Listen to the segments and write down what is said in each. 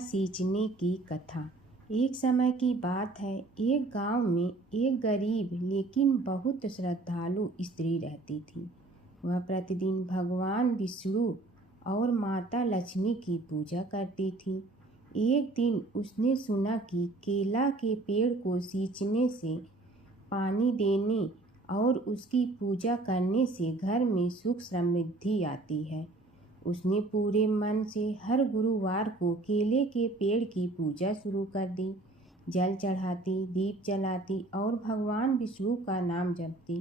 सींचने की कथा। एक समय की बात है, एक गांव में एक गरीब लेकिन बहुत श्रद्धालु स्त्री रहती थी। वह प्रतिदिन भगवान विष्णु और माता लक्ष्मी की पूजा करती थी। एक दिन उसने सुना कि केला के पेड़ को सींचने से, पानी देने और उसकी पूजा करने से घर में सुख समृद्धि आती है। उसने पूरे मन से हर गुरुवार को केले के पेड़ की पूजा शुरू कर दी। जल चढ़ाती, दीप जलाती और भगवान विष्णु का नाम जपती।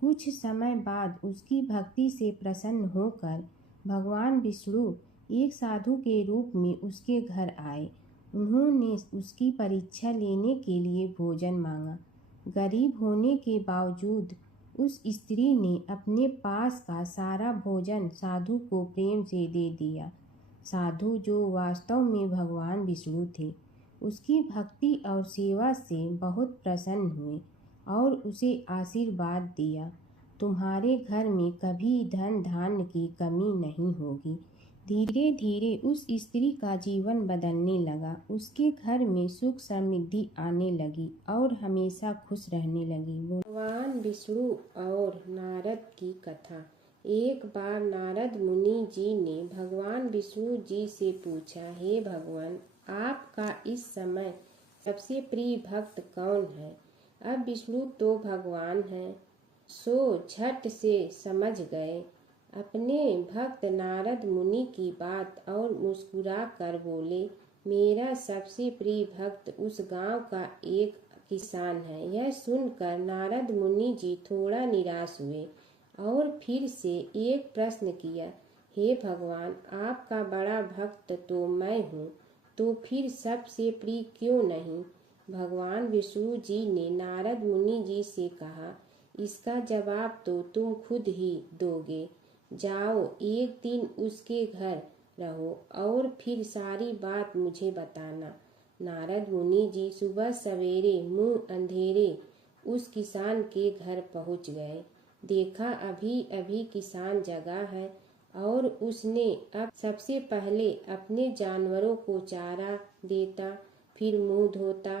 कुछ समय बाद उसकी भक्ति से प्रसन्न होकर भगवान विष्णु एक साधु के रूप में उसके घर आए। उन्होंने उसकी परीक्षा लेने के लिए भोजन मांगा। गरीब होने के बावजूद उस स्त्री ने अपने पास का सारा भोजन साधु को प्रेम से दे दिया। साधु, जो वास्तव में भगवान विष्णु थे, उसकी भक्ति और सेवा से बहुत प्रसन्न हुए और उसे आशीर्वाद दिया, तुम्हारे घर में कभी धन धान्य की कमी नहीं होगी। धीरे धीरे उस स्त्री का जीवन बदलने लगा। उसके घर में सुख समृद्धि आने लगी और हमेशा खुश रहने लगी। भगवान विष्णु और नारद की कथा। एक बार नारद मुनि जी ने भगवान विष्णु जी से पूछा, हे भगवान, आपका इस समय सबसे प्रिय भक्त कौन है? अब विष्णु तो भगवान हैं, सो झट से समझ गए अपने भक्त नारद मुनि की बात और मुस्कुरा कर बोले, मेरा सबसे प्रिय भक्त उस गांव का एक किसान है। यह सुनकर नारद मुनि जी थोड़ा निराश हुए और फिर से एक प्रश्न किया, हे भगवान, आपका बड़ा भक्त तो मैं हूँ, तो फिर सबसे प्रिय क्यों नहीं? भगवान विष्णु जी ने नारद मुनि जी से कहा, इसका जवाब तो तुम खुद ही दोगे। जाओ, एक दिन उसके घर रहो और फिर सारी बात मुझे बताना। नारद मुनि जी सुबह सवेरे मुंह अंधेरे उस किसान के घर पहुंच गए। देखा अभी अभी किसान जगा है और उसने अब सबसे पहले अपने जानवरों को चारा देता, फिर मुंह धोता,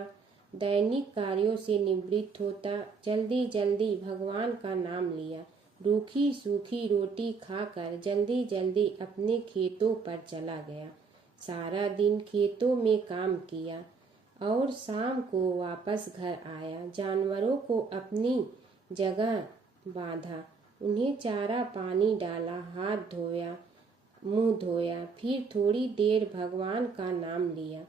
दैनिक कार्यों से निवृत्त होता, जल्दी जल्दी भगवान का नाम लिया, रूखी सूखी रोटी खाकर जल्दी जल्दी अपने खेतों पर चला गया। सारा दिन खेतों में काम किया और शाम को वापस घर आया। जानवरों को अपनी जगह बांधा, उन्हें चारा पानी डाला, हाथ धोया, मुंह धोया, फिर थोड़ी देर भगवान का नाम लिया,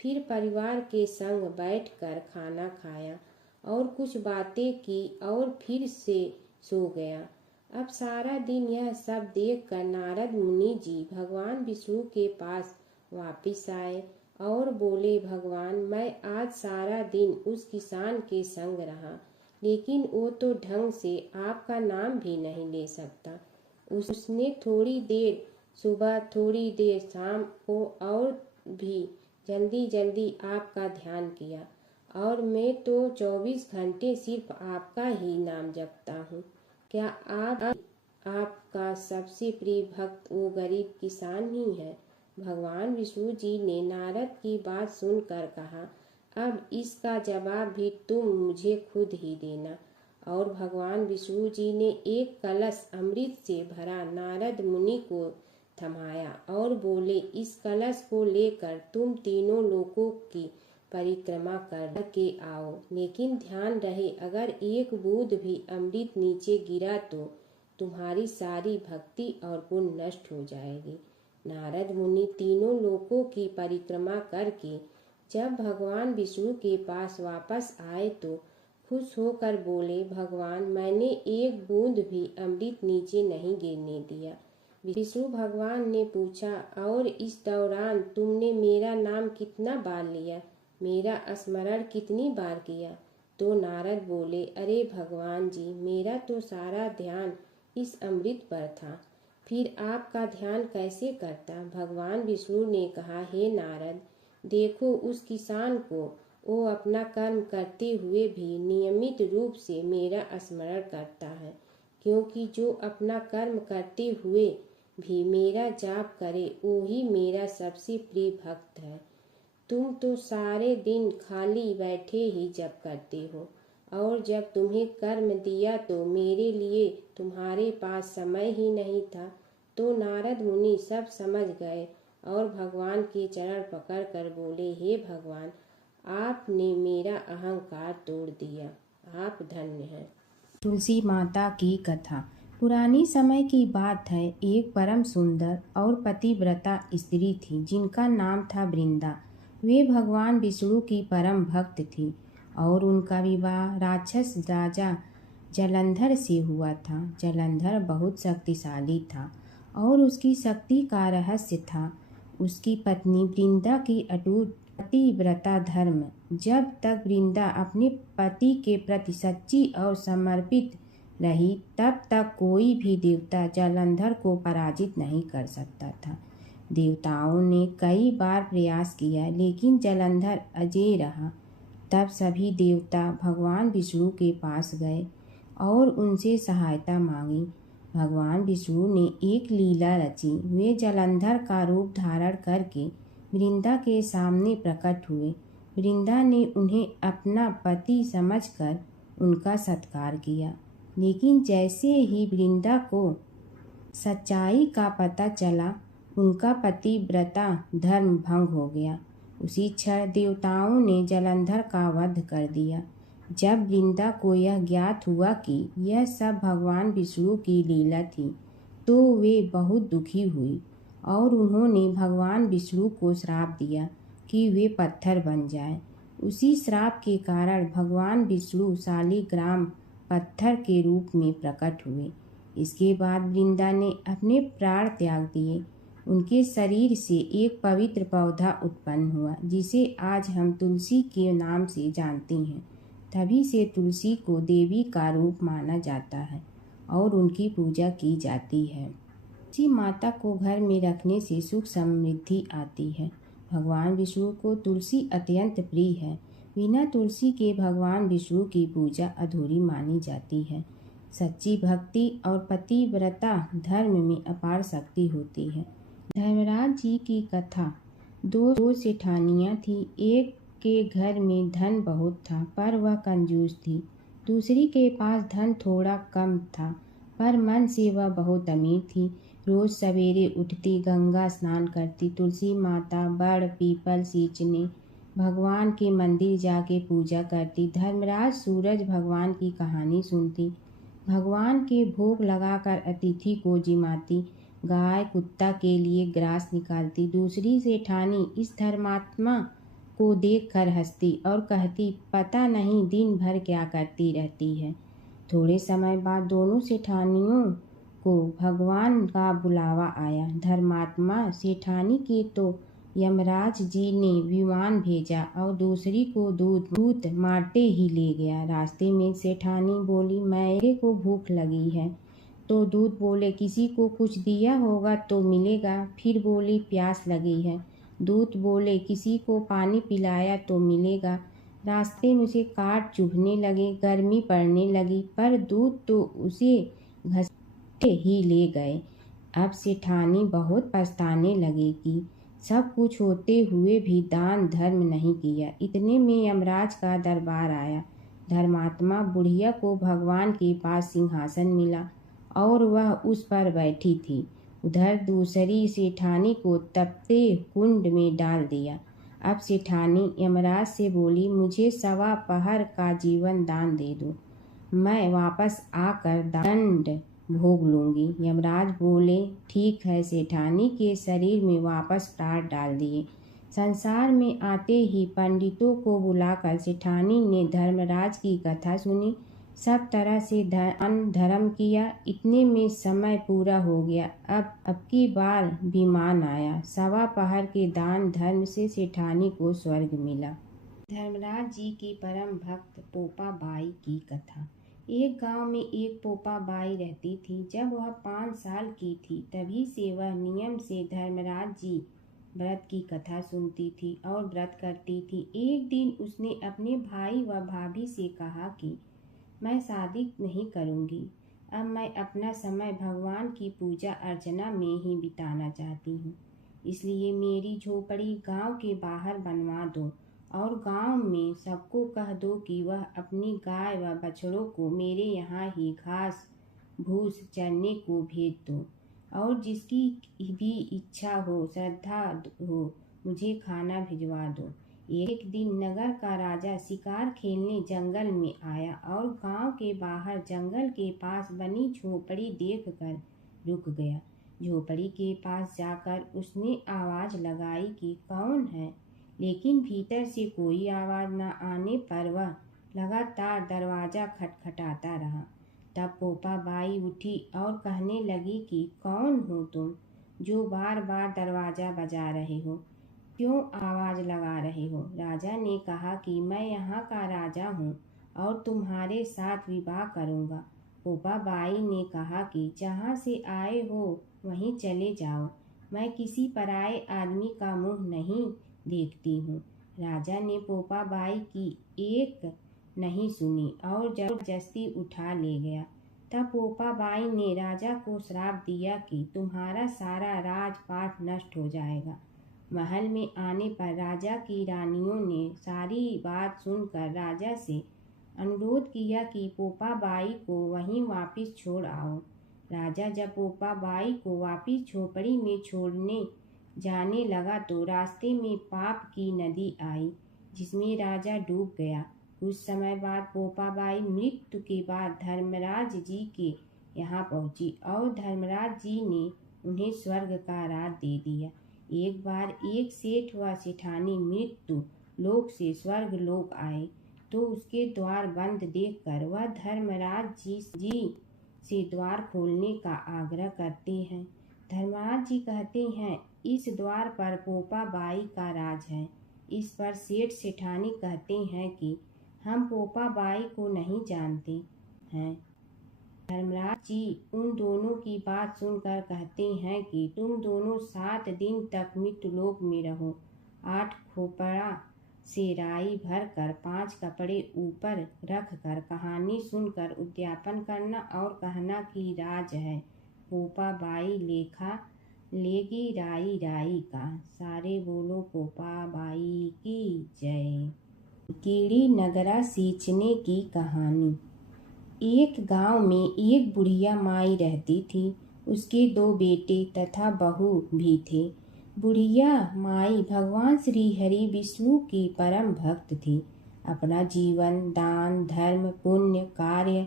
फिर परिवार के संग बैठकर खाना खाया और कुछ बातें की और फिर से सो गया। अब सारा दिन यह सब देखकर नारद मुनि जी भगवान विष्णु के पास वापिस आए और बोले, भगवान, मैं आज सारा दिन उस किसान के संग रहा, लेकिन वो तो ढंग से आपका नाम भी नहीं ले सकता। उसने थोड़ी देर सुबह, थोड़ी देर शाम को और भी जल्दी जल्दी आपका ध्यान किया, और मैं तो 24 घंटे सिर्फ आपका ही नाम जपता हूँ। क्या आपका सबसे प्रिय भक्त वो गरीब किसान ही है? भगवान विष्णु जी ने नारद की बात सुनकर कहा, अब इसका जवाब भी तुम मुझे खुद ही देना। और भगवान विष्णु जी ने एक कलश अमृत से भरा नारद मुनि को थमाया और बोले, इस कलश को लेकर तुम तीनों लोकों की परिक्रमा करके आओ, लेकिन ध्यान रहे, अगर एक बूंद भी अमृत नीचे गिरा तो तुम्हारी सारी भक्ति और पुण्य नष्ट हो जाएगी। नारद मुनि तीनों लोकों की परिक्रमा करके जब भगवान विष्णु के पास वापस आए तो खुश होकर बोले, भगवान, मैंने एक बूंद भी अमृत नीचे नहीं गिरने दिया। विष्णु भगवान ने पूछा, और इस दौरान तुमने मेरा नाम कितना बार लिया, मेरा स्मरण कितनी बार किया? तो नारद बोले, अरे भगवान जी, मेरा तो सारा ध्यान इस अमृत पर था, फिर आपका ध्यान कैसे करता? भगवान विष्णु ने कहा, हे नारद, देखो उस किसान को, वो अपना कर्म करते हुए भी नियमित रूप से मेरा स्मरण करता है, क्योंकि जो अपना कर्म करते हुए भी मेरा जाप करे वो ही मेरा सबसे प्रिय भक्त है। तुम तो सारे दिन खाली बैठे ही जप करते हो, और जब तुम्हें कर्म दिया तो मेरे लिए तुम्हारे पास समय ही नहीं था। तो नारद मुनि सब समझ गए और भगवान के चरण पकड़ कर बोले, हे भगवान, आपने मेरा अहंकार तोड़ दिया, आप धन्य हैं। तुलसी माता की कथा। पुरानी समय की बात है। एक परम सुंदर और पतिव्रता स्त्री थी जिनका नाम था वृंदा। वे भगवान विष्णु की परम भक्त थी और उनका विवाह राक्षस राजा जलंधर से हुआ था। जलंधर बहुत शक्तिशाली था और उसकी शक्ति का रहस्य था उसकी पत्नी वृंदा की अटूट पतिव्रता धर्म। जब तक वृंदा अपने पति के प्रति सच्ची और समर्पित रही तब तक कोई भी देवता जलंधर को पराजित नहीं कर सकता था। देवताओं ने कई बार प्रयास किया लेकिन जलंधर अजेय रहा। तब सभी देवता भगवान विष्णु के पास गए और उनसे सहायता मांगी। भगवान विष्णु ने एक लीला रची। वे जलंधर का रूप धारण करके वृंदा के सामने प्रकट हुए। वृंदा ने उन्हें अपना पति समझकर उनका सत्कार किया, लेकिन जैसे ही वृंदा को सच्चाई का पता चला उनका पतिव्रता धर्म भंग हो गया। उसी क्षण देवताओं ने जलंधर का वध कर दिया। जब वृंदा को यह ज्ञात हुआ कि यह सब भगवान विष्णु की लीला थी तो वे बहुत दुखी हुई और उन्होंने भगवान विष्णु को श्राप दिया कि वे पत्थर बन जाएं। उसी श्राप के कारण भगवान विष्णु शालिग्राम पत्थर के रूप में प्रकट हुए। इसके बाद वृंदा ने अपने प्राण त्याग दिए। उनके शरीर से एक पवित्र पौधा उत्पन्न हुआ जिसे आज हम तुलसी के नाम से जानते हैं। तभी से तुलसी को देवी का रूप माना जाता है और उनकी पूजा की जाती है। तुलसी माता को घर में रखने से सुख समृद्धि आती है। भगवान विष्णु को तुलसी अत्यंत प्रिय है। बिना तुलसी के भगवान विष्णु की पूजा अधूरी मानी जाती है। सच्ची भक्ति और पतिव्रता धर्म में अपार शक्ति होती है। धर्मराज जी की कथा। दो सेठानियाँ थीं। एक के घर में धन बहुत था पर वह कंजूस थी। दूसरी के पास धन थोड़ा कम था पर मन से वह बहुत अमीर थी। रोज सवेरे उठती, गंगा स्नान करती, तुलसी माता, बड़ पीपल सींचने, भगवान के मंदिर जाके पूजा करती। धर्मराज सूरज भगवान की कहानी सुनती, भगवान के भोग लगाकर अतिथि को जिमाती, गाय कुत्ता के लिए ग्रास निकालती। दूसरी सेठानी इस धर्मात्मा को देखकर हंसती और कहती, पता नहीं दिन भर क्या करती रहती है। थोड़े समय बाद दोनों सेठानियों को भगवान का बुलावा आया। धर्मात्मा सेठानी के तो यमराज जी ने विमान भेजा और दूसरी को दूत मारते ही ले गया। रास्ते में सेठानी बोली, मेरे को भूख लगी है। तो दूत बोले, किसी को कुछ दिया होगा तो मिलेगा। फिर बोली, प्यास लगी है। दूत बोले, किसी को पानी पिलाया तो मिलेगा। रास्ते में उसे काट चुभने लगे, गर्मी पड़ने लगी, पर दूत तो उसे घसीटे ही ले गए। अब सेठानी बहुत पछताने लगी कि सब कुछ होते हुए भी दान धर्म नहीं किया। इतने में यमराज का दरबार आया। धर्मात्मा बुढ़िया को भगवान के पास सिंहासन मिला और वह उस पर बैठी थी। उधर दूसरी सेठानी को तपते कुंड में डाल दिया। अब सेठानी यमराज से बोली, मुझे 1.25 पहर का जीवन दान दे दो, मैं वापस आकर दंड भोग लूंगी। यमराज बोले, ठीक है। सेठानी के शरीर में वापस प्राण डाल दिए। संसार में आते ही पंडितों को बुलाकर सेठानी ने धर्मराज की कथा सुनी, सब तरह से धर्म किया। इतने में समय पूरा हो गया। अब की बार विमान आया। 1.25 पहर के दान धर्म से सेठानी को स्वर्ग मिला। धर्मराज जी की परम भक्त पोपा बाई की कथा। एक गांव में एक पोपा बाई रहती थी। जब वह 5 साल की थी तभी से वह नियम से धर्मराज जी व्रत की कथा सुनती थी और व्रत करती थी। एक दिन उसने अपने भाई व भाभी से कहा कि मैं शादी नहीं करूंगी, अब मैं अपना समय भगवान की पूजा अर्चना में ही बिताना चाहती हूँ। इसलिए मेरी झोपड़ी गांव के बाहर बनवा दो और गांव में सबको कह दो कि वह अपनी गाय व बछड़ों को मेरे यहाँ ही घास भूस चरने को भेज दो और जिसकी भी इच्छा हो, श्रद्धा हो, मुझे खाना भिजवा दो। एक दिन नगर का राजा शिकार खेलने जंगल में आया और गांव के बाहर जंगल के पास बनी झोपड़ी देखकर रुक गया। झोपड़ी के पास जाकर उसने आवाज़ लगाई कि कौन है, लेकिन भीतर से कोई आवाज़ न आने पर वह लगातार दरवाज़ा खटखटाता रहा। तब पोपा बाई उठी और कहने लगी कि कौन हो तुम जो बार बार दरवाज़ा बजा रहे हो, क्यों आवाज़ लगा रहे हो? राजा ने कहा कि मैं यहाँ का राजा हूँ और तुम्हारे साथ विवाह करूँगा। पोपा बाई ने कहा कि जहाँ से आए हो वहीं चले जाओ, मैं किसी पराये आदमी का मुँह नहीं देखती हूँ। राजा ने पोपा बाई की एक नहीं सुनी और जबरदस्ती उठा ले गया। तब पोपा बाई ने राजा को श्राप दिया कि तुम्हारा सारा राजपाट नष्ट हो जाएगा। महल में आने पर राजा की रानियों ने सारी बात सुनकर राजा से अनुरोध किया कि पोपा बाई को वहीं वापस छोड़ आओ। राजा जब पोपा बाई को वापस झोपड़ी में छोड़ने जाने लगा तो रास्ते में पाप की नदी आई जिसमें राजा डूब गया। कुछ समय बाद पोपा बाई मृत्यु के बाद धर्मराज जी के यहाँ पहुँची और धर्मराज जी ने उन्हें स्वर्ग का राज दे दिया। एक बार एक सेठ व सेठानी मृत्यु लोक से स्वर्ग लोक आए तो उसके द्वार बंद देखकर वह धर्मराज जी से द्वार खोलने का आग्रह करते हैं। धर्मराज जी कहते हैं, इस द्वार पर पोपा बाई का राज है। इस पर सेठ सेठानी कहते हैं कि हम पोपा बाई को नहीं जानते हैं। धर्मराज जी उन दोनों की बात सुनकर कहते हैं कि तुम दोनों 7 दिन तक मृत्युलोक में रहो। 8 खोपड़ा से राई भरकर 5 कपड़े ऊपर रखकर कहानी सुनकर उद्यापन करना और कहना कि राज है, पोपा बाई लेखा लेगी राई राई का। सारे बोलो पोपा बाई की जय। कीड़ी नगरा सींचने की कहानी। एक गांव में एक बुढ़िया माई रहती थी। उसके 2 बेटे तथा बहू भी थे। बुढ़िया माई भगवान श्री हरि विष्णु की परम भक्त थी। अपना जीवन दान धर्म पुण्य कार्य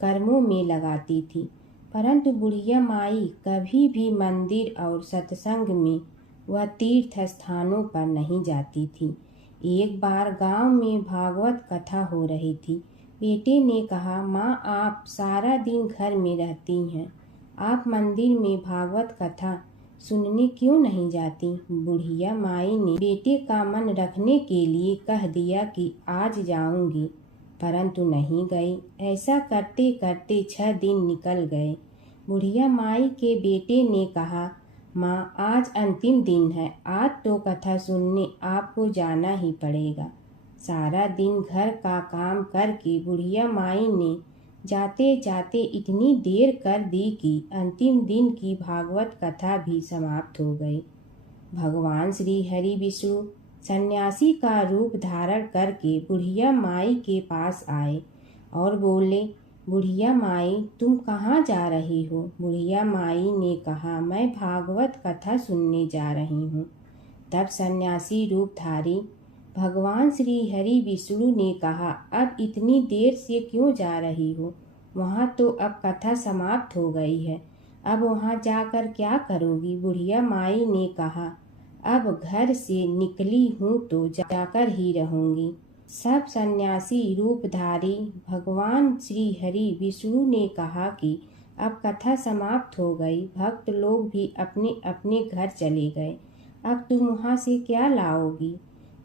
कर्मों में लगाती थी, परंतु बुढ़िया माई कभी भी मंदिर और सत्संग में व तीर्थ स्थानों पर नहीं जाती थी। एक बार गांव में भागवत कथा हो रही थी। बेटे ने कहा, माँ आप सारा दिन घर में रहती हैं, आप मंदिर में भागवत कथा सुनने क्यों नहीं जाती? बुढ़िया माई ने बेटे का मन रखने के लिए कह दिया कि आज जाऊंगी, परंतु नहीं गई। ऐसा करते करते 6 दिन निकल गए। बुढ़िया माई के बेटे ने कहा, माँ आज अंतिम दिन है, आज तो कथा सुनने आपको जाना ही पड़ेगा। सारा दिन घर का काम करके बुढ़िया माई ने जाते जाते इतनी देर कर दी कि अंतिम दिन की भागवत कथा भी समाप्त हो गई। भगवान श्री हरि विष्णु सन्यासी का रूप धारण करके बुढ़िया माई के पास आए और बोले, बुढ़िया माई तुम कहाँ जा रही हो? बुढ़िया माई ने कहा, मैं भागवत कथा सुनने जा रही हूँ। तब सन्यासी रूपधारी भगवान श्री हरि विष्णु ने कहा, अब इतनी देर से क्यों जा रही हो? वहाँ तो अब कथा समाप्त हो गई है, अब वहाँ जाकर क्या करोगी? बुढ़िया माई ने कहा, अब घर से निकली हूँ तो जाकर ही रहूँगी। सब सन्यासी रूपधारी भगवान श्री हरि विष्णु ने कहा कि अब कथा समाप्त हो गई, भक्त लोग भी अपने अपने घर चले गए, अब तुम वहाँ से क्या लाओगी?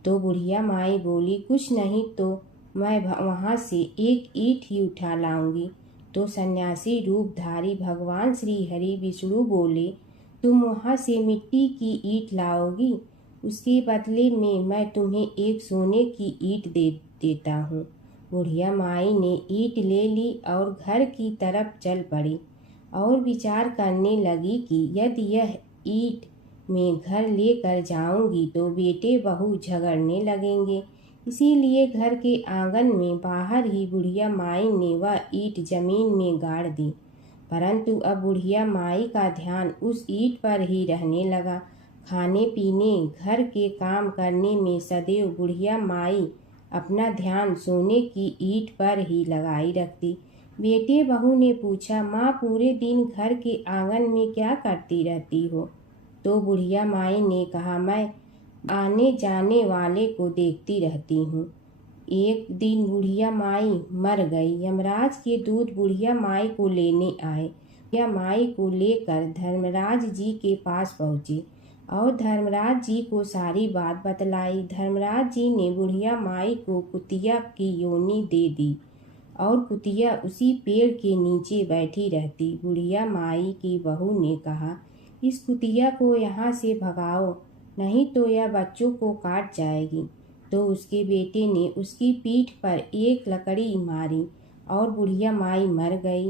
तो बुढ़िया माई बोली, कुछ नहीं तो मैं वहाँ से एक ईंट ही उठा लाऊंगी। तो सन्यासी रूपधारी भगवान श्री हरि विष्णु बोले, तुम वहाँ से मिट्टी की ईंट लाओगी, उसके बदले में मैं तुम्हें एक सोने की ईंट देता हूँ। बुढ़िया माई ने ईंट ले ली और घर की तरफ चल पड़ी और विचार करने लगी कि यदि यह ईंट में घर लेकर जाऊंगी तो बेटे बहू झगड़ने लगेंगे। इसीलिए घर के आंगन में बाहर ही बुढ़िया माई ने वह ईंट जमीन में गाड़ दी। परंतु अब बुढ़िया माई का ध्यान उस ईंट पर ही रहने लगा। खाने पीने घर के काम करने में सदैव बुढ़िया माई अपना ध्यान सोने की ईंट पर ही लगाई रखती। बेटे बहू ने पूछा, माँ पूरे दिन घर के आंगन में क्या करती रहती हो? तो बुढ़िया माई ने कहा, मैं आने जाने वाले को देखती रहती हूँ। एक दिन बुढ़िया माई मर गई। यमराज के दूत बुढ़िया माई को लेने आए। बुढ़िया माई को लेकर धर्मराज जी के पास पहुँचे और धर्मराज जी को सारी बात बतलाई। धर्मराज जी ने बुढ़िया माई को कुतिया की योनि दे दी और कुतिया उसी पेड़ के नीचे बैठी रहती। बुढ़िया माई की बहू ने कहा, इस कुतिया को यहाँ से भगाओ, नहीं तो यह बच्चों को काट जाएगी। तो उसके बेटे ने उसकी पीठ पर एक लकड़ी मारी और बुढ़िया माई मर गई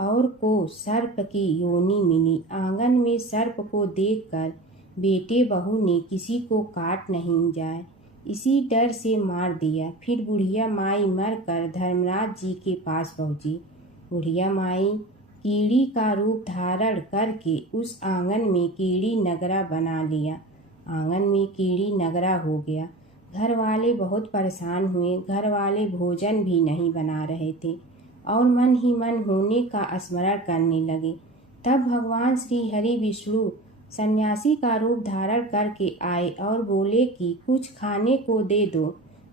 और को सर्प की योनि मिली। आंगन में सर्प को देखकर बेटे बहू ने किसी को काट नहीं जाए इसी डर से मार दिया। फिर बुढ़िया माई मर कर धर्मराज जी के पास पहुंची। बुढ़िया माई कीड़ी का रूप धारण करके उस आंगन में कीड़ी नगरा बना लिया। आंगन में कीड़ी नगरा हो गया। घर वाले बहुत परेशान हुए। घर वाले भोजन भी नहीं बना रहे थे और मन ही मन होने का स्मरण करने लगे। तब भगवान श्री हरि विष्णु सन्यासी का रूप धारण करके आए और बोले कि कुछ खाने को दे दो।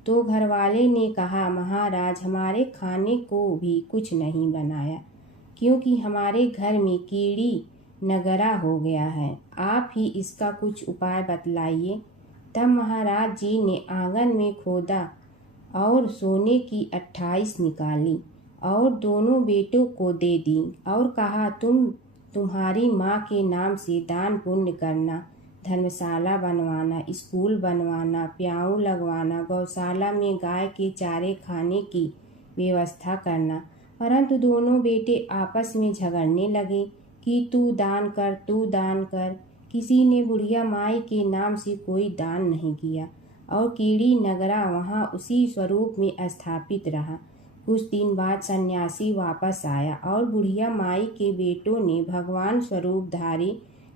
तो घरवाले ने कहा, महाराज हमारे खाने को भी कुछ नहीं बनाया क्योंकि हमारे घर में कीड़ी नगरा हो गया है। आप ही इसका कुछ उपाय बतलाइए। तब महाराज जी ने आंगन में खोदा और सोने की 28 निकाली और दोनों बेटों को दे दी और कहा, तुम्हारी माँ के नाम से दान पुण्य करना, धर्मशाला बनवाना, स्कूल बनवाना, प्याऊ लगवाना, गौशाला में गाय के चारे खाने की व्यवस्था करना। परंतु दोनों बेटे आपस में झगड़ने लगे कि तू दान कर, तू दान कर। किसी ने बुढ़िया माई के नाम से कोई दान नहीं किया और कीड़ी नगरा वहाँ उसी स्वरूप में स्थापित रहा। कुछ दिन बाद सन्यासी वापस आया और बुढ़िया माई के बेटों ने भगवान स्वरूपधारी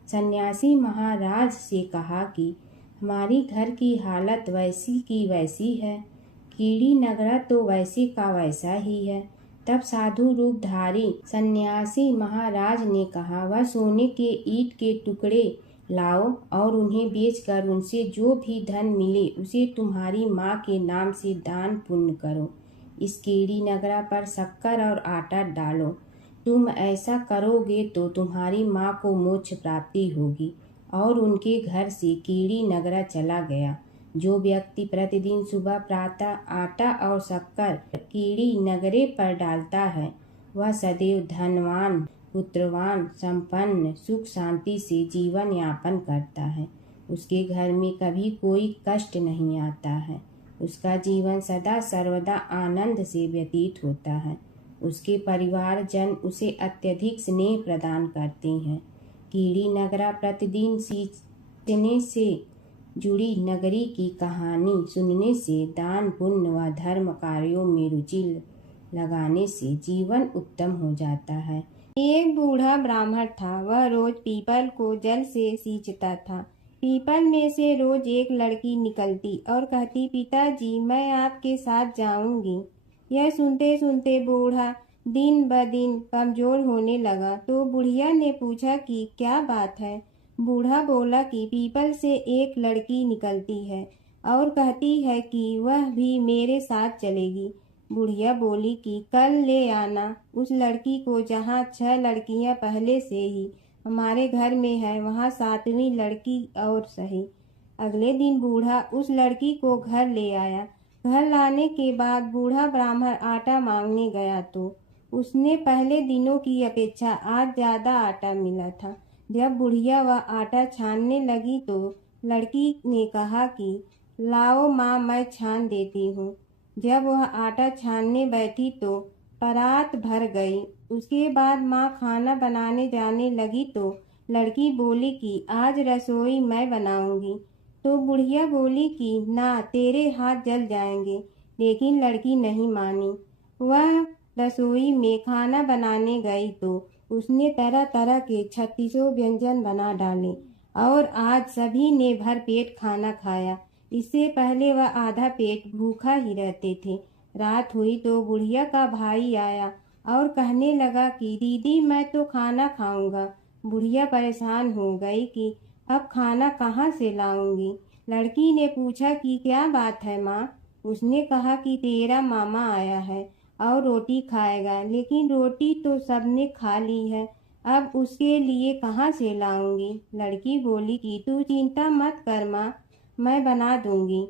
सन्यासी महाराज से कहा कि हमारी घर की हालत वैसी की वैसी है, कीड़ी नगरा तो वैसे का वैसा ही है। तब साधु रूपधारी सन्यासी महाराज ने कहा, वह सोने के ईंट के टुकड़े लाओ और उन्हें बेचकर उनसे जो भी धन मिले उसे तुम्हारी माँ के नाम से दान पुण्य करो। इस कीड़ी नगरा पर शक्कर और आटा डालो। तुम ऐसा करोगे तो तुम्हारी माँ को मोक्ष प्राप्ति होगी। और उनके घर से कीड़ी नगरा चला गया। जो व्यक्ति प्रतिदिन सुबह प्रातः आटा और शक्कर कीड़ी नगरे पर डालता है वह सदैव धनवान, पुत्रवान, संपन्न, सुख शांति से जीवन यापन करता है। उसके घर में कभी कोई कष्ट नहीं आता है। उसका जीवन सदा सर्वदा आनंद से व्यतीत होता है। उसके परिवार जन उसे अत्यधिक स्नेह प्रदान करते हैं। कीड़ी नगरा प्रतिदिन सींचने से जुड़ी नगरी की कहानी सुनने से, दान पुण्य व धर्म कार्यों में रुचि लगाने से जीवन उत्तम हो जाता है। एक बूढ़ा ब्राह्मण था। वह रोज पीपल को जल से सींचता था। पीपल में से रोज एक लड़की निकलती और कहती, पिताजी मैं आपके साथ जाऊंगी। यह सुनते सुनते बूढ़ा दिन ब दिन कमजोर होने लगा। तो बुढ़िया ने पूछा कि क्या बात है। बूढ़ा बोला कि पीपल से एक लड़की निकलती है और कहती है कि वह भी मेरे साथ चलेगी। बुढ़िया बोली कि कल ले आना उस लड़की को, जहाँ 6 लड़कियां पहले से ही हमारे घर में है वहाँ 7वीं लड़की और सही। अगले दिन बूढ़ा उस लड़की को घर ले आया। घर लाने के बाद बूढ़ा ब्राह्मण आटा मांगने गया तो उसने पहले दिनों की अपेक्षा आज ज्यादा आटा मिला था। जब बुढ़िया वह आटा छानने लगी तो लड़की ने कहा कि लाओ माँ मैं छान देती हूँ। जब वह आटा छानने बैठी तो परात भर गई। उसके बाद माँ खाना बनाने जाने लगी तो लड़की बोली कि आज रसोई मैं बनाऊंगी। तो बुढ़िया बोली कि ना, तेरे हाथ जल जाएंगे। लेकिन लड़की नहीं मानी। वह रसोई में खाना बनाने गई तो उसने तरह तरह के 36 व्यंजन बना डाले और आज सभी ने भर पेट खाना खाया। इससे पहले वह आधा पेट भूखा ही रहते थे। रात हुई तो बुढ़िया का भाई आया और कहने लगा कि दीदी मैं तो खाना खाऊंगा। बुढ़िया परेशान हो गई कि अब खाना कहाँ से लाऊंगी। लड़की ने पूछा कि क्या बात है माँ। उसने कहा कि तेरा मामा आया है और रोटी खाएगा, लेकिन रोटी तो सबने खा ली है, अब उसके लिए कहाँ से लाऊंगी। लड़की बोली कि तू चिंता मत कर माँ, मैं बना दूंगी।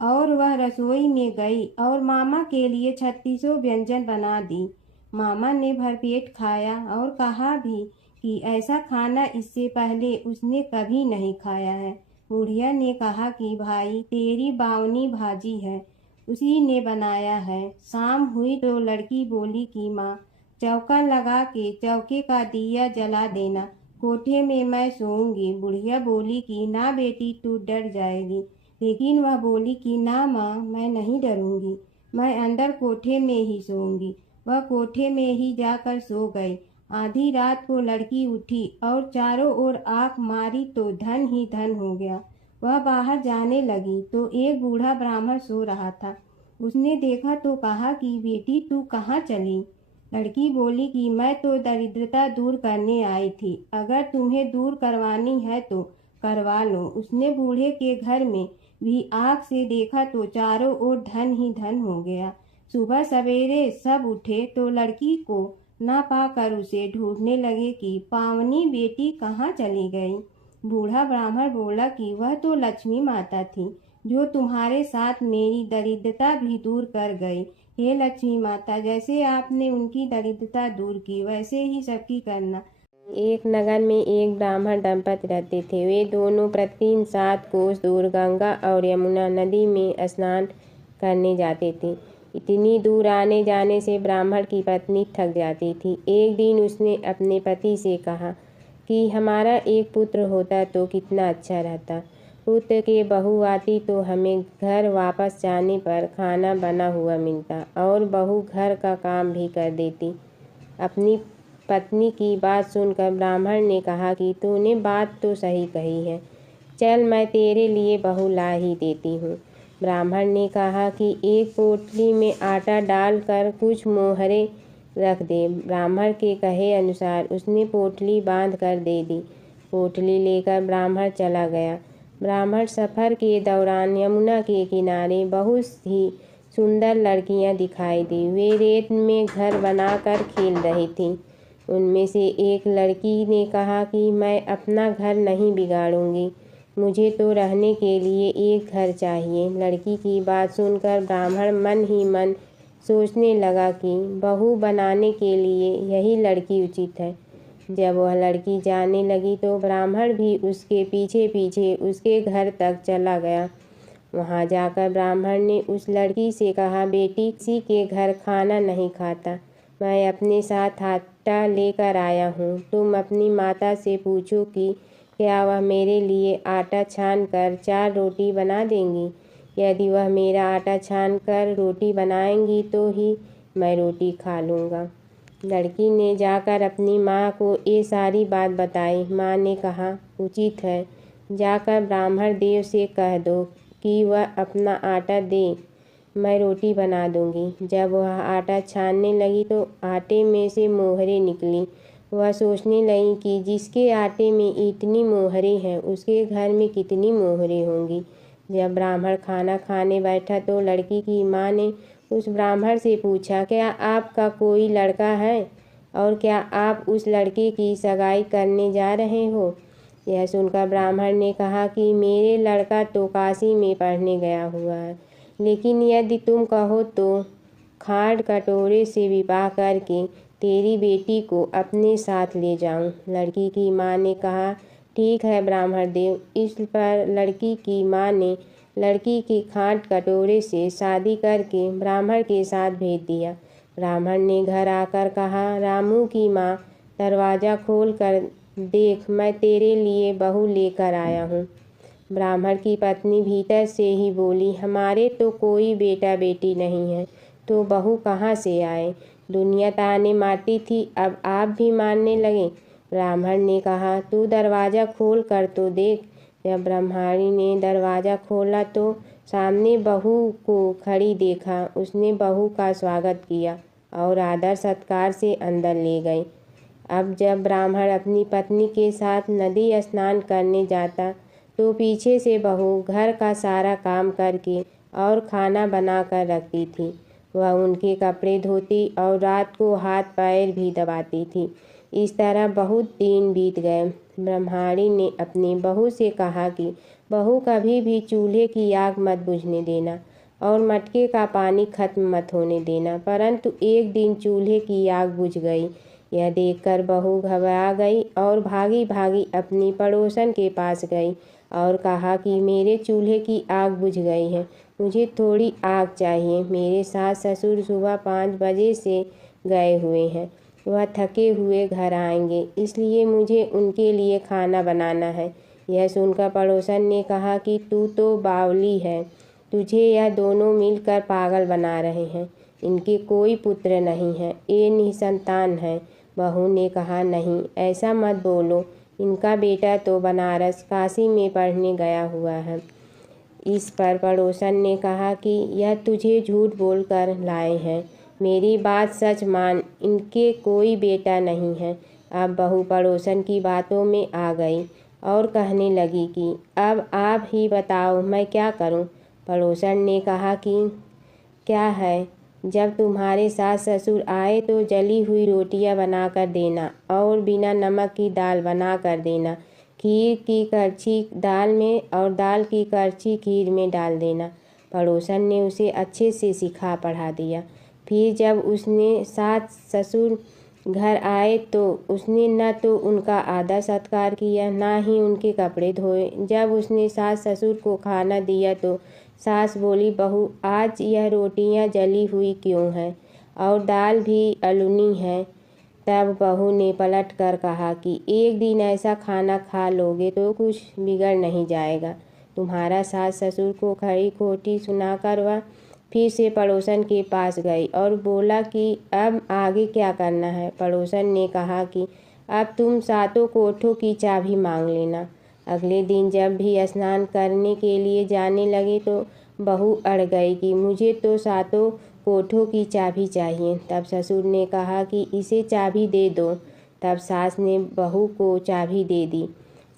और वह रसोई में गई और मामा के लिए 36 व्यंजन बना दी। मामा ने भरपेट खाया और कहा भी कि ऐसा खाना इससे पहले उसने कभी नहीं खाया है। बुढ़िया ने कहा कि भाई तेरी बावनी भाजी है, उसी ने बनाया है। शाम हुई तो लड़की बोली कि माँ चौका लगा के चौके का दिया जला देना, कोठे में मैं सोऊंगी। बुढ़िया बोली कि ना बेटी तू डर जाएगी। लेकिन वह बोली कि ना माँ मैं नहीं डरूंगी, मैं अंदर कोठे में ही सोऊंगी। वह कोठे में ही जाकर सो गई। आधी रात को लड़की उठी और चारों ओर आंख मारी तो धन ही धन हो गया। वह बाहर जाने लगी तो एक बूढ़ा ब्राह्मण सो रहा था। उसने देखा तो कहा कि बेटी तू कहाँ चली। लड़की बोली कि मैं तो दरिद्रता दूर करने आई थी, अगर तुम्हें दूर करवानी है तो करवा लो। उसने बूढ़े के घर में भी आँख से देखा तो चारों ओर धन ही धन हो गया। सुबह सवेरे सब उठे तो लड़की को ना पाकर उसे ढूंढने लगे कि पावनी बेटी कहाँ चली गई। बूढ़ा ब्राह्मण बोला कि वह तो लक्ष्मी माता थी, जो तुम्हारे साथ मेरी दरिद्रता भी दूर कर गई। हे लक्ष्मी माता, जैसे आपने उनकी दरिद्रता दूर की वैसे ही सबकी करना। एक नगर में एक ब्राह्मण दंपति रहते थे। वे दोनों प्रतिदिन 7 कोस दूर गंगा और यमुना नदी में स्नान करने जाते थे। इतनी दूर आने जाने से ब्राह्मण की पत्नी थक जाती थी। एक दिन उसने अपने पति से कहा कि हमारा एक पुत्र होता तो कितना अच्छा रहता। पुत्र के बहू आती तो हमें घर वापस जाने पर खाना बना हुआ मिलता और बहू घर का काम भी कर देती। अपनी पत्नी की बात सुनकर ब्राह्मण ने कहा कि तूने बात तो सही कही है, चल मैं तेरे लिए बहू ला ही देती हूँ। ब्राह्मण ने कहा कि एक पोटली में आटा डालकर कुछ मोहरे रख दे। ब्राह्मण के कहे अनुसार उसने पोटली बांध कर दे दी। पोटली लेकर ब्राह्मण चला गया। ब्राह्मण सफ़र के दौरान यमुना के किनारे बहुत ही सुंदर लड़कियां दिखाई दी। वे रेत में घर बनाकर खेल रही थीं। उनमें से एक लड़की ने कहा कि मैं अपना घर नहीं बिगाड़ूंगी, मुझे तो रहने के लिए एक घर चाहिए। लड़की की बात सुनकर ब्राह्मण मन ही मन सोचने लगा कि बहू बनाने के लिए यही लड़की उचित है। जब वह लड़की जाने लगी तो ब्राह्मण भी उसके पीछे पीछे उसके घर तक चला गया। वहां जाकर ब्राह्मण ने उस लड़की से कहा, बेटी किसी के घर खाना नहीं खाता, मैं अपने साथ आटा लेकर आया हूँ। तुम अपनी माता से पूछो कि क्या वह मेरे लिए आटा छान कर 4 रोटी बना देंगी। यदि वह मेरा आटा छान कर रोटी बनाएंगी तो ही मैं रोटी खा लूँगा। लड़की ने जाकर अपनी माँ को ये सारी बात बताई। माँ ने कहा, उचित है, जाकर ब्राह्मण देव से कह दो कि वह अपना आटा दे, मैं रोटी बना दूंगी। जब वह आटा छानने लगी तो आटे में से मोहरे निकली। वह सोचने लगी कि जिसके आटे में इतनी मोहरे हैं उसके घर में कितनी मोहरे होंगी। जब ब्राह्मण खाना खाने बैठा तो लड़की की माँ ने उस ब्राह्मण से पूछा, क्या आपका कोई लड़का है और क्या आप उस लड़के की सगाई करने जा रहे हो। यह सुनकर ब्राह्मण ने कहा कि मेरे लड़का तो काशी में पढ़ने गया हुआ है, लेकिन यदि तुम कहो तो खाड़ कटोरे से विवाह करके तेरी बेटी को अपने साथ ले जाऊं। लड़की की माँ ने कहा, ठीक है ब्राह्मण देव। इस पर लड़की की माँ ने लड़की की खाट कटोरे से शादी करके ब्राह्मण के साथ भेज दिया। ब्राह्मण ने घर आकर कहा, रामू की माँ दरवाज़ा खोल कर देख मैं तेरे लिए बहू लेकर आया हूँ। ब्राह्मण की पत्नी भीतर से ही बोली, हमारे तो कोई बेटा बेटी नहीं है, तो बहू कहाँ से आए? दुनिया ताने मारती थी, अब आप भी मारने लगे। ब्राह्मण ने कहा, तू दरवाज़ा खोल कर तो देख। जब ब्रह्मचारी ने दरवाज़ा खोला तो सामने बहू को खड़ी देखा। उसने बहू का स्वागत किया और आदर सत्कार से अंदर ले गई। अब जब ब्राह्मण अपनी पत्नी के साथ नदी स्नान करने जाता तो पीछे से बहू घर का सारा काम करके और खाना बना कर रखती थी। वह उनके कपड़े धोती और रात को हाथ पैर भी दबाती थी। इस तरह बहुत दिन बीत गए। ब्रह्मचारी ने अपनी बहू से कहा कि बहू कभी भी चूल्हे की आग मत बुझने देना और मटके का पानी खत्म मत होने देना। परंतु एक दिन चूल्हे की आग बुझ गई। यह देखकर बहू घबरा गई और भागी भागी अपनी पड़ोसन के पास गई और कहा कि मेरे चूल्हे की आग बुझ गई है, मुझे थोड़ी आग चाहिए। मेरे सास ससुर सुबह 5 बजे से गए हुए हैं, वह थके हुए घर आएंगे, इसलिए मुझे उनके लिए खाना बनाना है। यह सुनकर पड़ोसन ने कहा कि तू तो बावली है, तुझे यह दोनों मिलकर पागल बना रहे हैं। इनके कोई पुत्र नहीं है, ये निसंतान है। बहू ने कहा, नहीं ऐसा मत बोलो, इनका बेटा तो बनारस काशी में पढ़ने गया हुआ है। इस पर पड़ोसन ने कहा कि यह तुझे झूठ बोलकर लाए हैं, मेरी बात सच मान, इनके कोई बेटा नहीं है। अब बहू पड़ोसन की बातों में आ गई और कहने लगी कि अब आप ही बताओ मैं क्या करूं। पड़ोसन ने कहा कि क्या है, जब तुम्हारे सास ससुर आए तो जली हुई रोटियां बना कर देना और बिना नमक की दाल बना कर देना। खीर की करछी दाल में और दाल की करछी खीर में डाल देना। पड़ोसन ने उसे अच्छे से सिखा पढ़ा दिया। फिर जब उसने सास ससुर घर आए तो उसने न तो उनका आदर सत्कार किया, ना ही उनके कपड़े धोए। जब उसने सास ससुर को खाना दिया तो सास बोली, बहू आज यह रोटियां जली हुई क्यों हैं और दाल भी अलूनी है। तब बहू ने पलट कर कहा कि एक दिन ऐसा खाना खा लोगे तो कुछ बिगड़ नहीं जाएगा। तुम्हारा सास ससुर को खरी खोटी सुनाकर वह फिर से पड़ोसन के पास गई और बोला कि अब आगे क्या करना है। पड़ोसन ने कहा कि अब तुम सातों कोठों की चाबी मांग लेना। अगले दिन जब भी स्नान करने के लिए जाने लगे तो बहू अड़ गई कि मुझे तो सातों कोठों की चाबी चाहिए। तब ससुर ने कहा कि इसे चाबी दे दो। तब सास ने बहू को चाबी दे दी।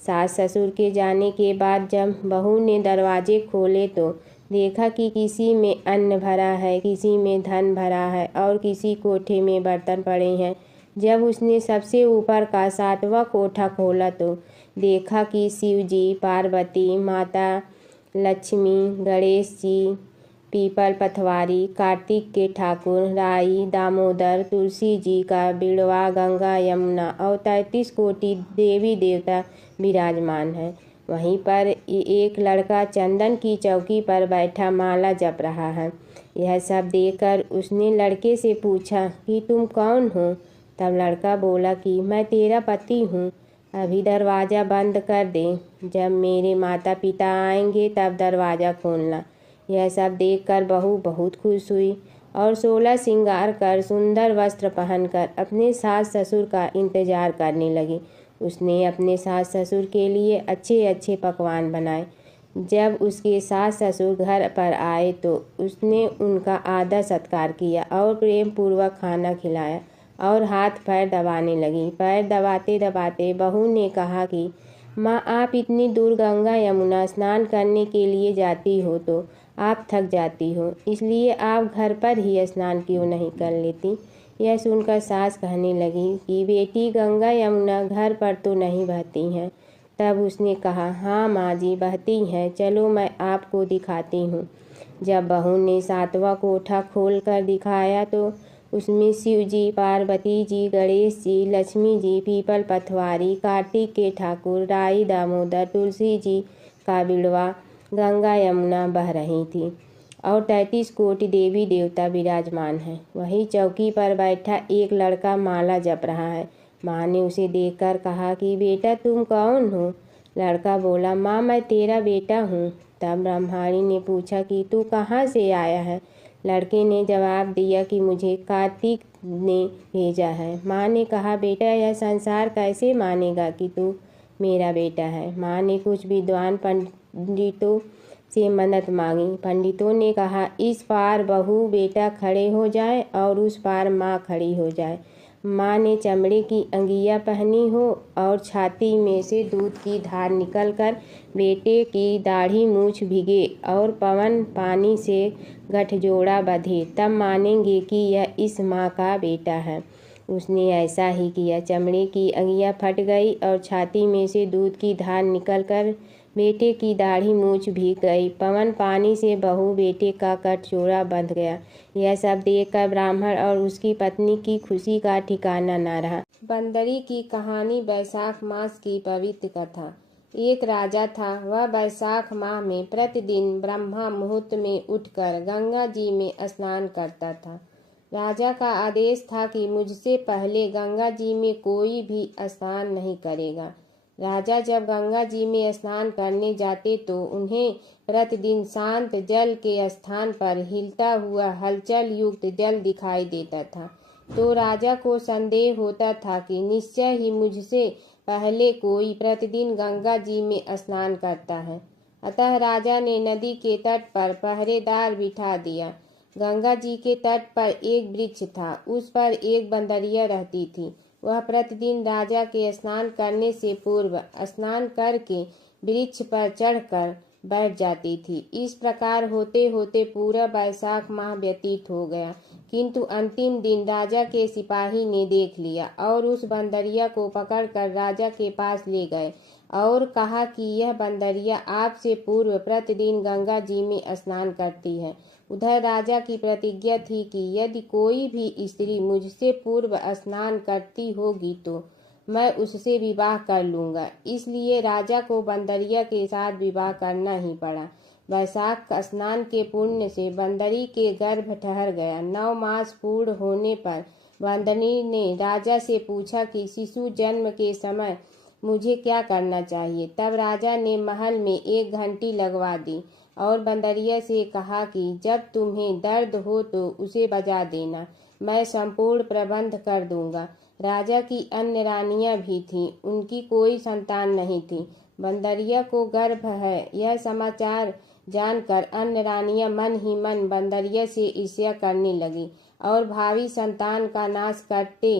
सास ससुर के जाने के बाद जब बहू ने दरवाजे खोले तो देखा कि किसी में अन्न भरा है, किसी में धन भरा है और किसी कोठे में बर्तन पड़े हैं। जब उसने सबसे ऊपर का 7वां कोठा खोला तो देखा कि शिव जी, पार्वती माता, लक्ष्मी, गणेश जी, पीपल पथवारी, कार्तिक के ठाकुर, राई, दामोदर, तुलसी जी का बिड़वा, गंगा यमुना और 33 कोटि देवी देवता विराजमान है। वहीं पर एक लड़का चंदन की चौकी पर बैठा माला जप रहा है। यह सब देखकर उसने लड़के से पूछा कि तुम कौन हो। तब लड़का बोला कि मैं तेरा पति हूँ, अभी दरवाज़ा बंद कर दे, जब मेरे माता पिता आएंगे तब दरवाज़ा खोलना। यह सब देखकर बहू बहुत खुश हुई और 16 श्रृंगार कर सुंदर वस्त्र पहनकर अपने सास ससुर का इंतजार करने लगी। उसने अपने सास ससुर के लिए अच्छे अच्छे पकवान बनाए। जब उसके सास ससुर घर पर आए तो उसने उनका आदर सत्कार किया और प्रेम पूर्वक खाना खिलाया और हाथ पैर दबाने लगी। पैर दबाते दबाते बहू ने कहा कि माँ, आप इतनी दूर गंगा यमुना स्नान करने के लिए जाती हो तो आप थक जाती हो, इसलिए आप घर पर ही स्नान क्यों नहीं कर लेती। यह सुनकर सास कहने लगी कि बेटी, गंगा यमुना घर पर तो नहीं बहती हैं। तब उसने कहा, हाँ माँ जी, बहती हैं, चलो मैं आपको दिखाती हूँ। जब बहू ने 7वां कोठा खोल कर दिखाया तो उसमें शिव जी, पार्वती जी, गणेश जी, लक्ष्मी जी, पीपल पथवारी, कार्तिक के ठाकुर, राई, दामोदर, तुलसी जी का बिड़वा, गंगा यमुना बह रही थी और 33 कोटि देवी देवता विराजमान हैं। वहीं चौकी पर बैठा एक लड़का माला जप रहा है। माँ ने उसे देखकर कहा कि बेटा तुम कौन हो? लड़का बोला, माँ मैं तेरा बेटा हूँ। तब ब्रह्मणी ने पूछा कि तू कहाँ से आया है? लड़के ने जवाब दिया कि मुझे कार्तिक ने भेजा है। माँ ने कहा, बेटा यह संसार कैसे मानेगा कि तू मेरा बेटा है? माँ ने कुछ विद्वान पंडितों से मदद मांगी। पंडितों ने कहा, इस पार बहू बेटा खड़े हो जाए और उस पार माँ खड़ी हो जाए। माँ ने चमड़े की अंगिया पहनी हो और छाती में से दूध की धार निकलकर बेटे की दाढ़ी मूछ भिगे और पवन पानी से गठजोड़ा बंधे, तब मानेंगे कि यह इस माँ का बेटा है। उसने ऐसा ही किया। चमड़े की अंगिया फट गई और छाती में से दूध की धार निकलकर बेटे की दाढ़ी मूछ भीग गई। पवन पानी से बहू बेटे का गठजोड़ा बंध गया। यह सब देखकर ब्राह्मण और उसकी पत्नी की खुशी का ठिकाना न रहा। बंदरी की कहानी। वैशाख मास की पवित्र कथा। एक राजा था। वह वैशाख माह में प्रतिदिन ब्रह्मा मुहूर्त में उठकर गंगा जी में स्नान करता था। राजा का आदेश था कि मुझसे पहले गंगा जी में कोई भी स्नान नहीं करेगा। राजा जब गंगा जी में स्नान करने जाते तो उन्हें प्रतिदिन शांत जल के स्थान पर हिलता हुआ हलचल युक्त जल दिखाई देता था। तो राजा को संदेह होता था कि निश्चय ही मुझसे पहले कोई प्रतिदिन गंगा जी में स्नान करता है। अतः राजा ने नदी के तट पर पहरेदार बिठा दिया। गंगा जी के तट पर एक वृक्ष था। उस पर एक बंदरिया रहती थी। वह प्रतिदिन राजा के स्नान करने से पूर्व स्नान करके वृक्ष पर चढ़कर बैठ जाती थी। इस प्रकार होते होते पूरा वैशाख माह व्यतीत हो गया, किंतु अंतिम दिन राजा के सिपाही ने देख लिया और उस बंदरिया को पकड़कर राजा के पास ले गए और कहा कि यह बंदरिया आपसे पूर्व प्रतिदिन गंगा जी में स्नान करती है। उधर राजा की प्रतिज्ञा थी कि यदि कोई भी स्त्री मुझसे पूर्व स्नान करती होगी तो मैं उससे विवाह कर लूँगा। इसलिए राजा को बंदरिया के साथ विवाह करना ही पड़ा। वैशाख स्नान के पुण्य से बंदरी के गर्भ ठहर गया। 9 मास पूर्ण होने पर बंदरी ने राजा से पूछा कि शिशु जन्म के समय मुझे क्या करना चाहिए। तब राजा ने महल में एक घंटी लगवा दी और बंदरिया से कहा कि जब तुम्हें दर्द हो तो उसे बजा देना, मैं संपूर्ण प्रबंध कर दूंगा। राजा की अन्य रानियां भी थीं, उनकी कोई संतान नहीं थी। बंदरिया को गर्भ है यह समाचार जानकर अन्य रानियां मन ही मन बंदरिया से ईर्ष्या करने लगी और भावी संतान का नाश करते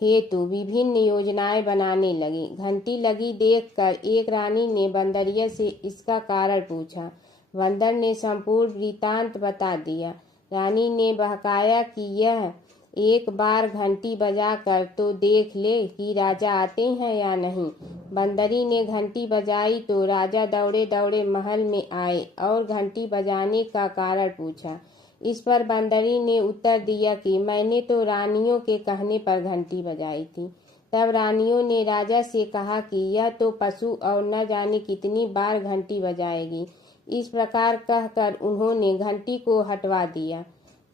हेतु विभिन्न योजनाएं बनाने लगी। घंटी लगी देखकर एक रानी ने बंदरिया से इसका कारण पूछा। बंदर ने संपूर्ण वृत्तांत बता दिया। रानी ने बहकाया कि यह एक बार घंटी बजाकर तो देख ले कि राजा आते हैं या नहीं। बंदरी ने घंटी बजाई तो राजा दौड़े दौड़े महल में आए और घंटी बजाने का कारण पूछा। इस पर बंदरी ने उत्तर दिया कि मैंने तो रानियों के कहने पर घंटी बजाई थी। तब रानियों ने राजा से कहा कि यह तो पशु और न जाने कितनी बार घंटी बजाएगी। इस प्रकार कहकर उन्होंने घंटी को हटवा दिया।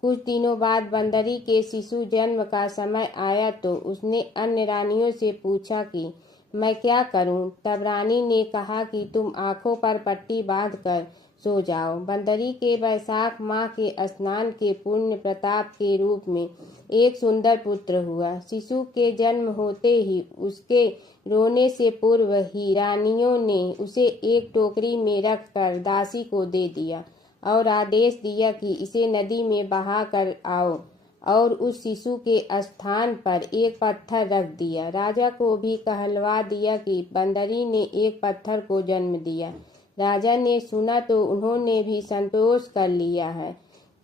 कुछ दिनों बाद बंदरी के शिशु जन्म का समय आया तो उसने अन्य रानियों से पूछा कि मैं क्या करूं। तब रानी ने कहा कि तुम आंखों पर पट्टी बांधकर सो जाओ। बंदरी के वैशाख माह के स्नान के पुण्य प्रताप के रूप में एक सुंदर पुत्र हुआ। शिशु के जन्म होते ही उसके रोने से पूर्व ही रानियों ने उसे एक टोकरी में रखकर दासी को दे दिया और आदेश दिया कि इसे नदी में बहा कर आओ और उस शिशु के स्थान पर एक पत्थर रख दिया। राजा को भी कहलवा दिया कि बंदरी ने एक पत्थर को जन्म दिया। राजा ने सुना तो उन्होंने भी संतोष कर लिया है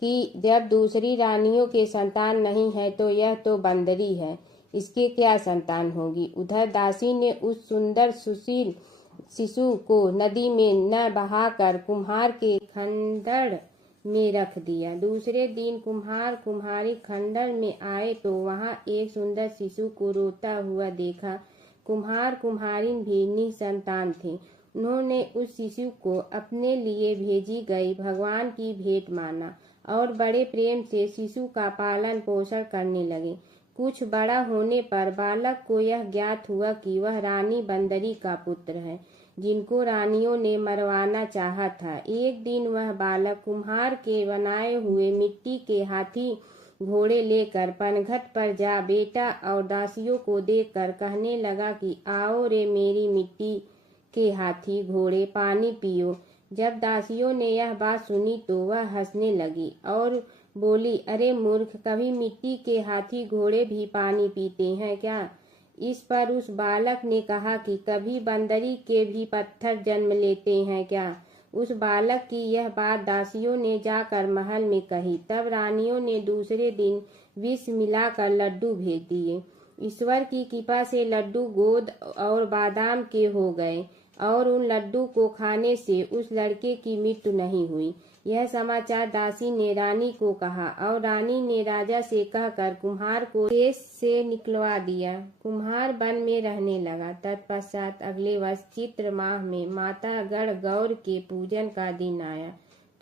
कि जब दूसरी रानियों के संतान नहीं है तो यह तो बंदरी है, इसके क्या संतान होगी। उधर दासी ने उस सुंदर सुशील शिशु को नदी में न बहाकर कुम्हार के खंडर में रख दिया। दूसरे दिन कुम्हार कुम्हारी खंडर में आए तो वहां एक सुंदर शिशु को रोता हुआ देखा। कुम्हार कुम्हारिन भी निसंतान थे। उन्होंने उस शिशु को अपने लिए भेजी गई भगवान की भेंट माना और बड़े प्रेम से शिशु का पालन पोषण करने लगे। कुछ बड़ा होने पर बालक को यह ज्ञात हुआ कि वह रानी बंदरी का पुत्र है, जिनको रानियों ने मरवाना चाहा था। एक दिन वह बालक कुम्हार के बनाए हुए मिट्टी के हाथी घोड़े लेकर पनघट पर जा बैठा और दासियों को देखकर कहने लगा कि आओ रे मेरी मिट्टी के हाथी घोड़े, पानी पियो। जब दासियों ने यह बात सुनी तो वह हंसने लगी और बोली, अरे मूर्ख, कभी मिट्टी के हाथी घोड़े भी पानी पीते हैं क्या? इस पर उस बालक ने कहा कि कभी बंदरी के भी पत्थर जन्म लेते हैं क्या? उस बालक की यह बात दासियों ने जाकर महल में कही। तब रानियों ने दूसरे दिन विष मिलाकर लड्डू भेज दिए। ईश्वर की कृपा से लड्डू गोद और बादाम के हो गए और उन लड्डू को खाने से उस लड़के की मृत्यु नहीं हुई। यह समाचार दासी ने रानी को कहा और रानी ने राजा से कहकर कुम्हार को देश से निकलवा दिया। कुम्हार वन में रहने लगा। तत्पश्चात अगले वर्ष चित्र माह में माता गणगौर के पूजन का दिन आया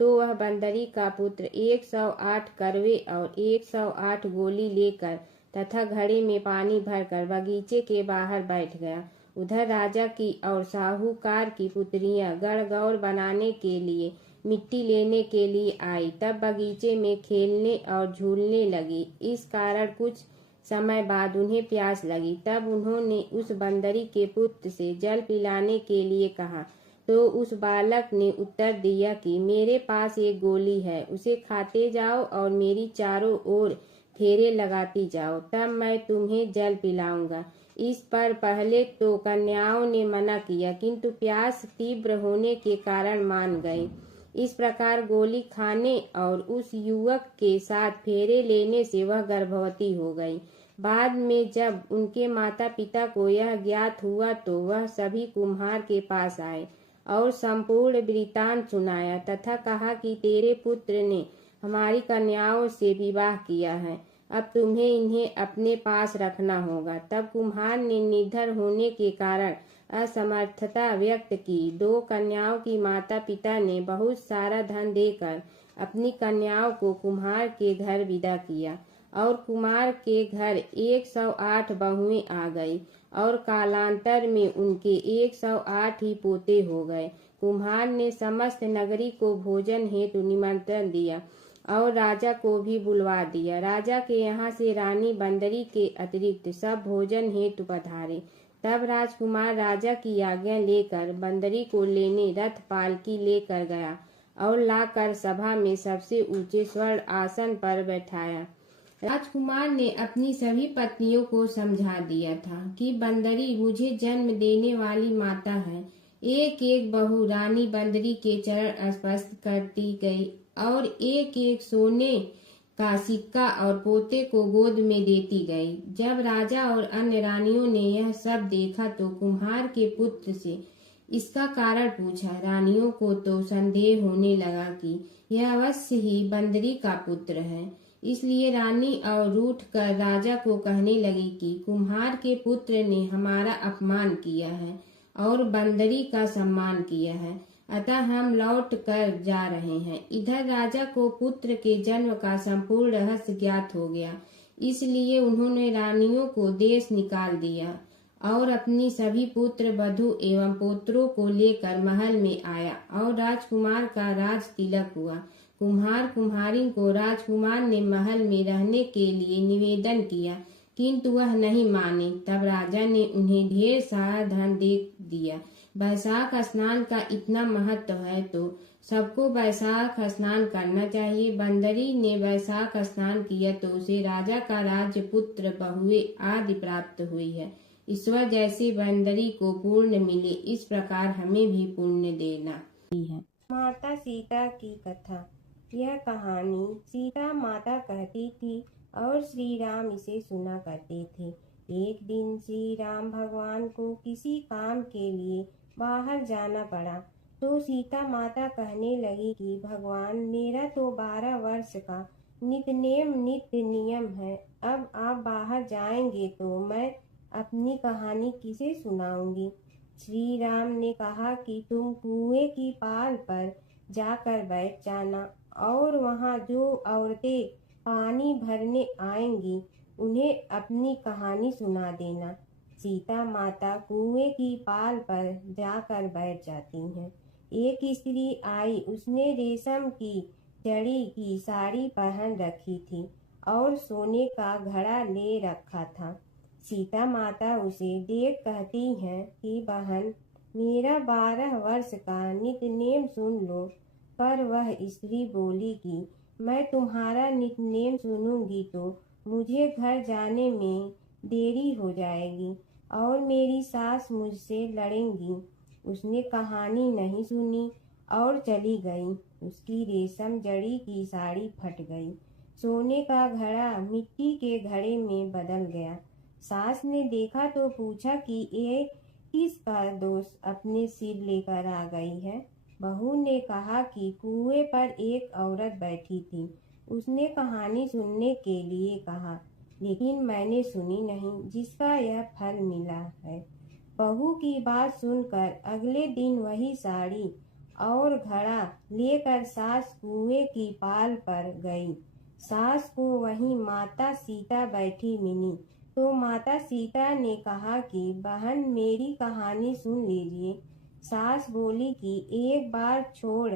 तो वह बंदरी का पुत्र 108 करवे और 108 गोली लेकर तथा घड़े में पानी भरकर बगीचे के बाहर बैठ गया। उधर राजा की और साहूकार की पुत्रियां गणगौर बनाने के लिए मिट्टी लेने के लिए आई। तब बगीचे में खेलने और झूलने लगी। इस कारण कुछ समय बाद उन्हें प्यास लगी। तब उन्होंने उस बंदरी के पुत्र से जल पिलाने के लिए कहा तो उस बालक ने उत्तर दिया कि मेरे पास एक गोली है, उसे खाते जाओ और मेरी चारों ओर फेरे लगाती जाओ, तब मैं तुम्हें जल पिलाऊंगा। इस पर पहले तो कन्याओं ने मना किया, किंतु प्यास तीव्र होने के कारण मान गए। इस प्रकार गोली खाने और उस युवक के साथ फेरे लेने से वह गर्भवती हो गई। बाद में जब उनके माता पिता को यह ज्ञात हुआ तो वह सभी कुम्हार के पास आए और संपूर्ण वृत्तांत सुनाया तथा कहा कि तेरे पुत्र ने हमारी कन्याओं से विवाह किया है, अब तुम्हें इन्हें अपने पास रखना होगा। तब कुम्हार ने निर्धन होने के कारण असमर्थता व्यक्त की। 2 कन्याओं की माता पिता ने बहुत सारा धन देकर अपनी कन्याओं को कुम्हार के घर विदा किया और कुम्हार के घर 108 बहुएं आ गई और कालांतर में उनके 108 ही पोते हो गए। कुम्हार ने समस्त नगरी को भोजन हेतु निमंत्रण दिया और राजा को भी बुलवा दिया। राजा के यहाँ से रानी बंदरी के अतिरिक्त सब भोजन हेतु पधारे। तब राजकुमार राजा की आज्ञा लेकर बंदरी को लेने रथ पालकी लेकर गया और लाकर सभा में सबसे ऊंचे स्वर्ण आसन पर बैठाया। राजकुमार ने अपनी सभी पत्नियों को समझा दिया था कि बंदरी मुझे जन्म देने वाली माता है। एक एक बहू रानी बंदरी के चरण स्पर्श करती गई और एक एक सोने का सिक्का और पोते को गोद में देती गई। जब राजा और अन्य रानियों ने यह सब देखा तो कुम्हार के पुत्र से इसका कारण पूछा। रानियों को तो संदेह होने लगा कि यह अवश्य ही बंदरी का पुत्र है। इसलिए रानी और रूठ कर राजा को कहने लगी कि कुम्हार के पुत्र ने हमारा अपमान किया है और बंदरी का सम्मान किया है, अतः हम लौट कर जा रहे हैं। इधर राजा को पुत्र के जन्म का संपूर्ण रहस्य ज्ञात हो गया, इसलिए उन्होंने रानियों को देश निकाल दिया और अपनी सभी पुत्र वधू एवं पुत्रों को लेकर महल में आया और राजकुमार का राज तिलक हुआ। कुम्हार कुम्हारिन को राजकुमार ने महल में रहने के लिए निवेदन किया, किंतु वह नहीं माने। तब राजा ने उन्हें ढेर सारा धन दे दिया। वैशाख स्नान का इतना महत्व है तो सबको वैशाख स्नान करना चाहिए। बंदरी ने वैशाख स्नान किया तो उसे राजा का राज्य, पुत्र, बहुएं आदि प्राप्त हुई है। ईश्वर जैसे बंदरी को पुण्य मिले, इस प्रकार हमें भी पुण्य देना है। माता सीता की कथा। यह कहानी सीता माता कहती थी और श्री राम इसे सुना करते थे। एक दिन श्री राम भगवान को किसी काम के लिए बाहर जाना पड़ा तो सीता माता कहने लगी कि भगवान, मेरा तो 12 वर्ष का नित्य नियम है, अब आप बाहर जाएंगे तो मैं अपनी कहानी किसे सुनाऊंगी। श्री राम ने कहा कि तुम कुएं की पाल पर जाकर बैठ जाना और वहां जो औरतें पानी भरने आएंगी उन्हें अपनी कहानी सुना देना। सीता माता कुएं की पाल पर जाकर बैठ जाती हैं। एक स्त्री आई, उसने रेशम की जड़ी की साड़ी पहन रखी थी और सोने का घड़ा ले रखा था। सीता माता उसे देख कहती हैं कि बहन, मेरा 12 वर्ष का नितनेम सुन लो। पर वह स्त्री बोली कि मैं तुम्हारा नितनेम सुनूंगी तो मुझे घर जाने में देरी हो जाएगी और मेरी सास मुझसे लड़ेंगी। उसने कहानी नहीं सुनी और चली गई। उसकी रेशम जड़ी की साड़ी फट गई। सोने का घड़ा मिट्टी के घड़े में बदल गया। सास ने देखा तो पूछा कि ये किसका दोष अपने सिर लेकर आ गई है। बहू ने कहा कि कुएं पर एक औरत बैठी थी। उसने कहानी सुनने के लिए कहा, लेकिन मैंने सुनी नहीं, जिसका यह फल मिला है। बहू की बात सुनकर अगले दिन वही साड़ी और घड़ा लेकर सास कुएं की पाल पर गई। सास को वहीं माता सीता बैठी मिली तो माता सीता ने कहा कि बहन, मेरी कहानी सुन लीजिए। सास बोली कि एक बार छोड़,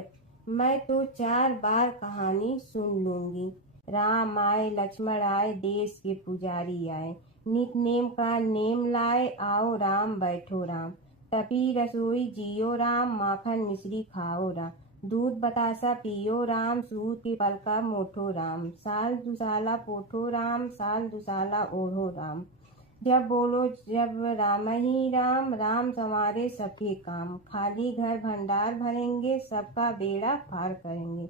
मैं तो 4 बार कहानी सुन लूंगी। राम आए लक्ष्मण आए, देश के पुजारी आए, नित नेम का नेम लाए, आओ राम बैठो राम। तपी रसोई जियो राम, माखन मिश्री खाओ राम। दूध बतासा पियो राम, सूत के पलका मोठो राम। साल दुसाला पोठो राम, साल दुसाला ओढ़ो राम। जब बोलो जब राम ही राम, राम संवारे सबके काम। खाली घर भंडार भरेंगे, सबका बेड़ा पार करेंगे।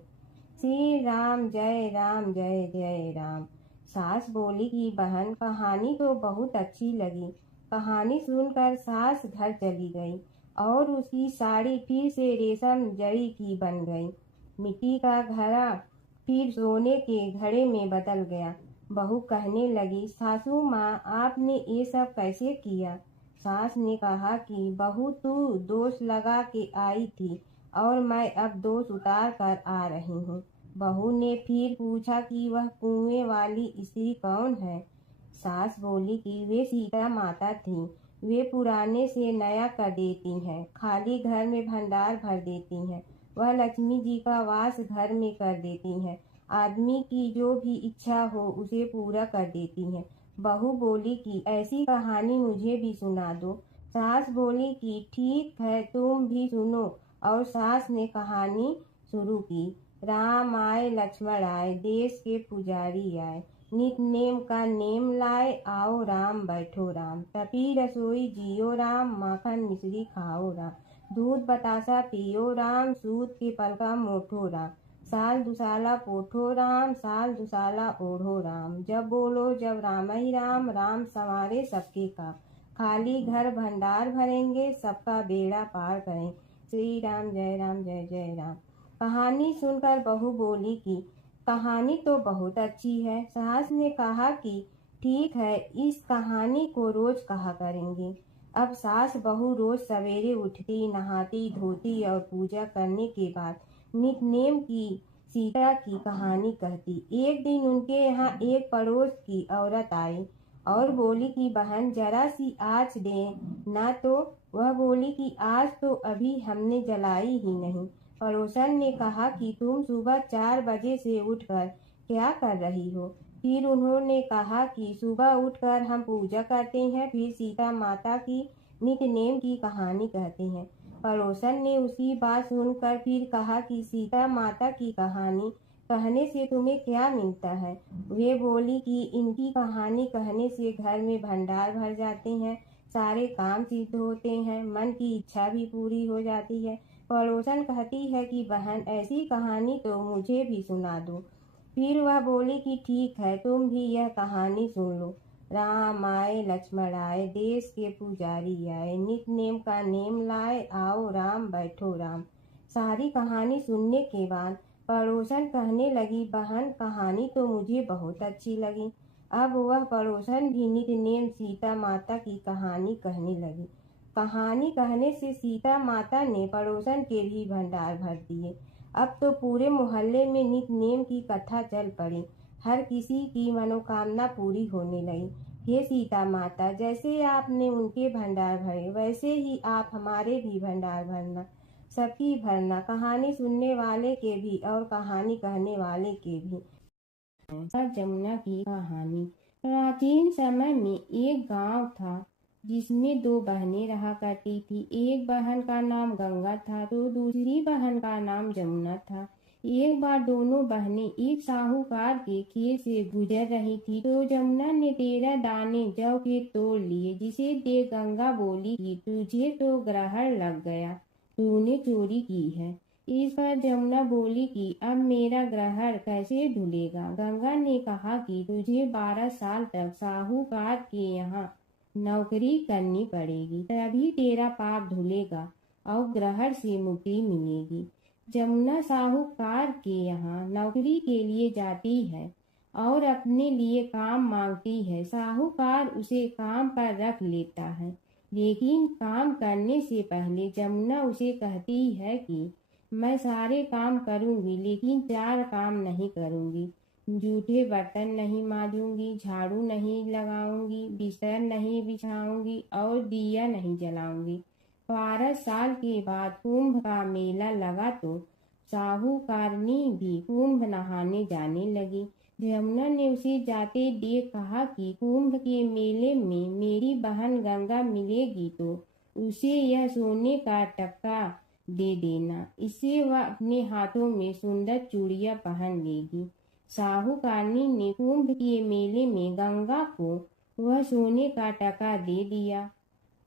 श्री राम जय राम जय जय राम। सास बोली कि बहन, कहानी तो बहुत अच्छी लगी। कहानी सुनकर सास घर चली गई और उसकी साड़ी फिर से रेशम जड़ी की बन गई। मिट्टी का घड़ा फिर सोने के घड़े में बदल गया। बहू कहने लगी, सासू माँ, आपने ये सब कैसे किया? सास ने कहा कि बहू, तू दोष लगा के आई थी और मैं अब दोष उतार कर आ रही हूँ। बहू ने फिर पूछा कि वह कुएं वाली स्त्री कौन है? सास बोली कि वे सीता माता थी। वे पुराने से नया कर देती हैं, खाली घर में भंडार भर देती हैं। वह लक्ष्मी जी का वास घर में कर देती हैं। आदमी की जो भी इच्छा हो उसे पूरा कर देती हैं। बहू बोली कि ऐसी कहानी मुझे भी सुना दो। सास बोली कि ठीक है, तुम भी सुनो। और सास ने कहानी शुरू की। राम आए लक्ष्मण आए, देश के पुजारी आए, नित नेम का नेम लाए, आओ राम बैठो राम। तपी रसोई जियो राम, माखन मिश्री खाओ राम। दूध बतासा पियो राम, सूत के पलका मोठो राम। साल दुसाला पोठो राम, साल दुसाला ओढ़ो राम। जब बोलो जब राम ही राम, राम संवारे सबके काम। खाली घर भंडार भरेंगे, सबका बेड़ा पार करें। श्री राम जय जय राम। कहानी सुनकर बहू बोली कि कहानी तो बहुत अच्छी है। सास ने कहा कि ठीक है, इस कहानी को रोज कहा करेंगे। अब सास बहू रोज सवेरे उठती, नहाती धोती और पूजा करने के बाद नित नेम की सीता की कहानी कहती। एक दिन उनके यहाँ एक पड़ोस की औरत आई और बोली कि बहन, जरा सी आँच दे ना। तो वह बोली कि आज तो अभी हमने जलाई ही नहीं। पड़ोसन ने कहा कि तुम सुबह 4 बजे से उठकर क्या कर रही हो? फिर उन्होंने कहा कि सुबह उठकर हम पूजा करते हैं, फिर सीता माता की नित नेम की कहानी कहते हैं। पड़ोसन ने उसकी बात सुनकर फिर कहा कि सीता माता की कहानी कहने से तुम्हें क्या मिलता है? वे बोली कि इनकी कहानी कहने से घर में भंडार भर जाते हैं, सारे काम सिद्ध होते हैं, मन की इच्छा भी पूरी हो जाती है। पड़ोसन कहती है कि बहन, ऐसी कहानी तो मुझे भी सुना दो। फिर वह बोली कि ठीक है, तुम भी यह कहानी सुन लो। राम आए लक्ष्मण आए, देश के पुजारी आए, नित नेम का नेम लाए, आओ राम बैठो राम। सारी कहानी सुनने के बाद पड़ोसन कहने लगी, बहन, कहानी तो मुझे बहुत अच्छी लगी। अब वह पड़ोसन भी नित नेम सीता माता की कहानी कहने लगी। कहानी कहने से सीता माता ने पड़ोसन के भी भंडार भर दिए। अब तो पूरे मोहल्ले में नित नेम की कथा चल पड़ी। हर किसी की मनोकामना पूरी होने लगी। हे सीता माता, जैसे आपने उनके भंडार भरे वैसे ही आप हमारे भी भंडार भरना, सबकी भरना, कहानी सुनने वाले के भी और कहानी कहने वाले के भी। और जमुना की कहानी। प्राचीन समय में एक गांव था जिसमें दो बहनें रहा करती थी। एक बहन का नाम गंगा था तो दूसरी बहन का नाम जमुना था। एक बार दोनों बहनें एक साहूकार के खेत से गुजर रही थी तो जमुना ने 13 दाने जौ के तोड़ लिए, जिसे देख गंगा बोली कि तुझे तो ग्रहण लग गया, तूने चोरी की है। इस पर जमुना बोली कि अब मेरा ग्रहण कैसे धुलेगा। गंगा ने कहा कि तुझे 12 साल तक साहूकार के यहाँ नौकरी करनी पड़ेगी, तभी तेरा पाप धुलेगा और ग्रहण से मुक्ति मिलेगी। जमुना साहूकार के यहाँ नौकरी के लिए जाती है और अपने लिए काम मांगती है। साहूकार उसे काम पर रख लेता है, लेकिन काम करने से पहले जमुना उसे कहती है कि मैं सारे काम करूंगी लेकिन 4 काम नहीं करूंगी। जूठे बर्तन नहीं मांजूंगी, झाड़ू नहीं लगाऊंगी, बिस्तर नहीं बिछाऊंगी और दिया नहीं जलाऊंगी। 12 साल के बाद कुंभ का मेला लगा तो साहूकारनी भी कुंभ नहाने जाने लगी। जमुना ने उसे जाते देख कहा कि कुंभ के मेले में मेरी बहन गंगा मिलेगी तो उसे यह सोने का टक्का दे देना, इससे वह अपने हाथों में सुंदर चूड़ियां पहन लेगी। साहूकारनी ने कुंभ के मेले में गंगा को वह सोने का टका दे दिया।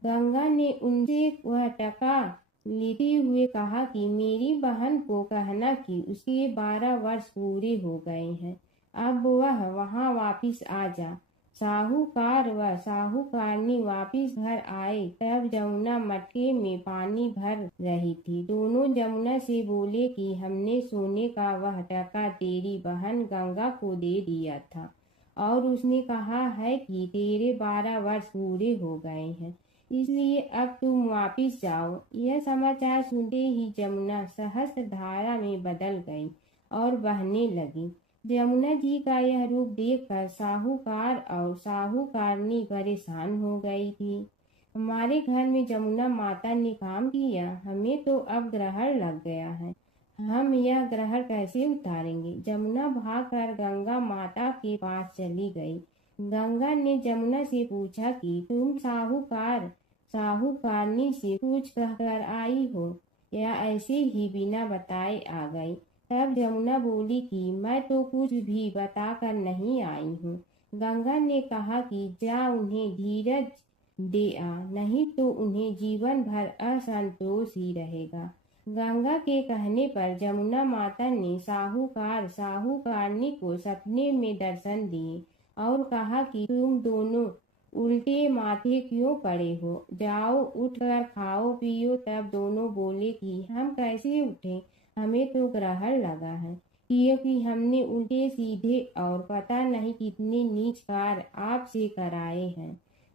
गंगा ने उनसे वह टका लेते हुए कहा कि मेरी बहन को कहना कि उसके 12 वर्ष पूरे हो गए हैं, अब वह वहां वापिस आ जा। साहूकार व साहूकारनी वापिस घर आए तब जमुना मटके में पानी भर रही थी। दोनों जमुना से बोले कि हमने सोने का वह टका तेरी बहन गंगा को दे दिया था और उसने कहा है कि तेरे 12 वर्ष पूरे हो गए हैं, इसलिए अब तुम वापिस जाओ। यह समाचार सुनते ही जमुना सहस्त्र धारा में बदल गई और बहने लगी। जमुना जी का यह रूप देखकर साहूकार और साहूकारनी परेशान हो गई थी। हमारे घर में जमुना माता ने काम किया, हमें तो अब ग्रहण लग गया है, हम यह ग्रहण कैसे उतारेंगे। जमुना भागकर गंगा माता के पास चली गई। गंगा ने जमुना से पूछा कि तुम साहूकारनी से कुछ कहकर आई हो या ऐसे ही बिना बताए आ गई। तब जमुना बोली कि मैं तो कुछ भी बताकर नहीं आई हूँ। गंगा ने कहा कि जा उन्हें धीरज दे आ, नहीं तो उन्हें जीवन भर असंतोष ही रहेगा। गंगा के कहने पर जमुना माता ने साहूकारनी को सपने में दर्शन दिए और कहा कि तुम दोनों उल्टे माथे क्यों पड़े हो, जाओ उठकर खाओ पियो। तब दोनों बोले कि हम कैसे उठें, हमें तो ग्रहण लगा है, क्योंकि हमने उल्टे सीधे और पता नहीं कितने नीच कार्य आपसे कराए हैं।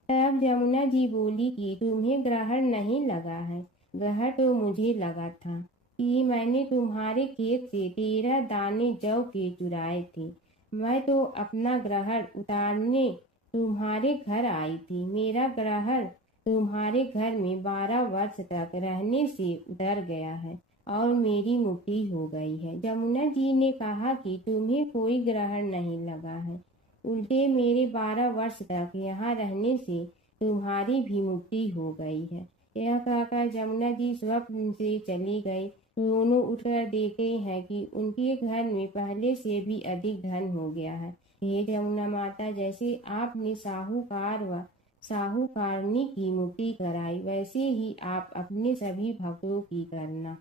तब जमुना जी बोली कि तुम्हें ग्रहण नहीं लगा है, ग्रहण तो मुझे लगा था कि मैंने तुम्हारे खेत से 13 दाने जौ के चुराए थे। मैं तो अपना ग्रहण उतारने तुम्हारे घर आई थी। मेरा ग्रहण तुम्हारे घर में 12 वर्ष तक रहने से उतर गया है और मेरी मुक्ति हो गई है। जमुना जी ने कहा कि तुम्हें कोई ग्रहण नहीं लगा है, उल्टे मेरे 12 वर्ष तक यहाँ रहने से तुम्हारी भी मुक्ति हो गई है। यह कहकर जमुना जी स्वप्न से चली गई। दोनों उठकर देखते हैं कि उनके घर में पहले से भी अधिक धन हो गया है। हे जमुना माता, जैसे आपने साहूकार व साहूकारनी की मुक्ति कराई, वैसे ही आप अपने सभी भक्तों की करना।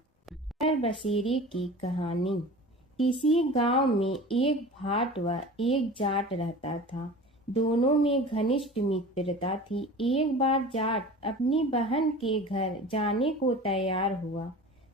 बसेरे की कहानी। किसी गांव में एक भाट व एक जाट रहता था। दोनों में घनिष्ठ मित्रता थी। एक बार जाट अपनी बहन के घर जाने को तैयार हुआ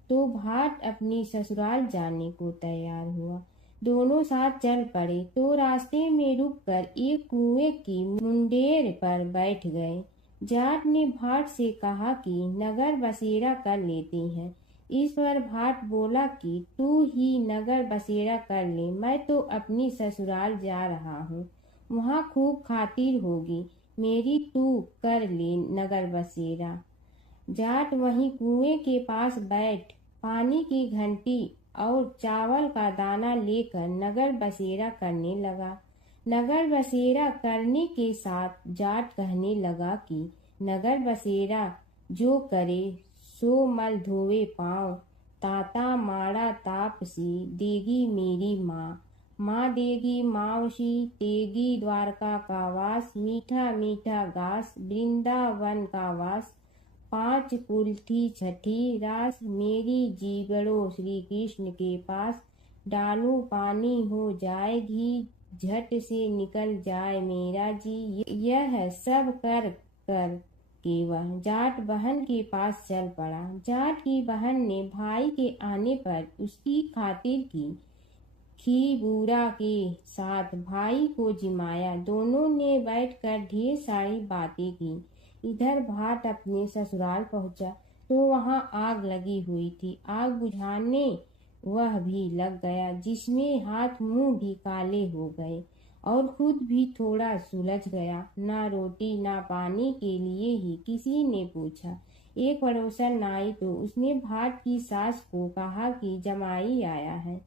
तो भाट अपनी ससुराल जाने को तैयार हुआ। दोनों साथ चल पड़े तो रास्ते में रुककर एक कुएं की मुंडेर पर बैठ गए। जाट ने भाट से कहा कि नगर बसेरा कर लेते हैं, इस पर भाट बोला कि तू ही नगर बसेरा कर ले, मैं तो अपनी ससुराल जा रहा हूँ, वहाँ खूब खातिर होगी मेरी, तू कर ले नगर बसेरा। जाट वहीं कुएं के पास बैठ पानी की घंटी और चावल का दाना लेकर नगर बसेरा करने लगा। नगर बसेरा करने के साथ जाट कहने लगा कि नगर बसेरा जो करे सो मल धोवे पाँव, ताता माड़ा तापसी देगी मेरी माँ, माँ देगी मावशी तेगी द्वारका का वास, मीठा मीठा घास वृंदावन का वास, 5 कुल्ठी छठी रास मेरी जीवड़ो श्री कृष्ण के पास, डालू पानी हो जाए घी झट से निकल जाए मेरा जी। यह सब कर कर के वह जाट बहन के पास चल पड़ा। जाट की बहन ने भाई के आने पर उसकी खातिर की खी बूढ़ा के साथ भाई को जिमाया। दोनों ने बैठकर ढेर सारी बातें की। इधर भाट अपने ससुराल पहुंचा तो वहां आग लगी हुई थी। आग बुझाने वह भी लग गया, जिसमें हाथ मुंह भी काले हो गए और खुद भी थोड़ा सुलझ गया। ना रोटी ना पानी के लिए ही किसी ने पूछा। एक पड़ोसन आई तो उसने भाट की सास को कहा कि जमाई आया है,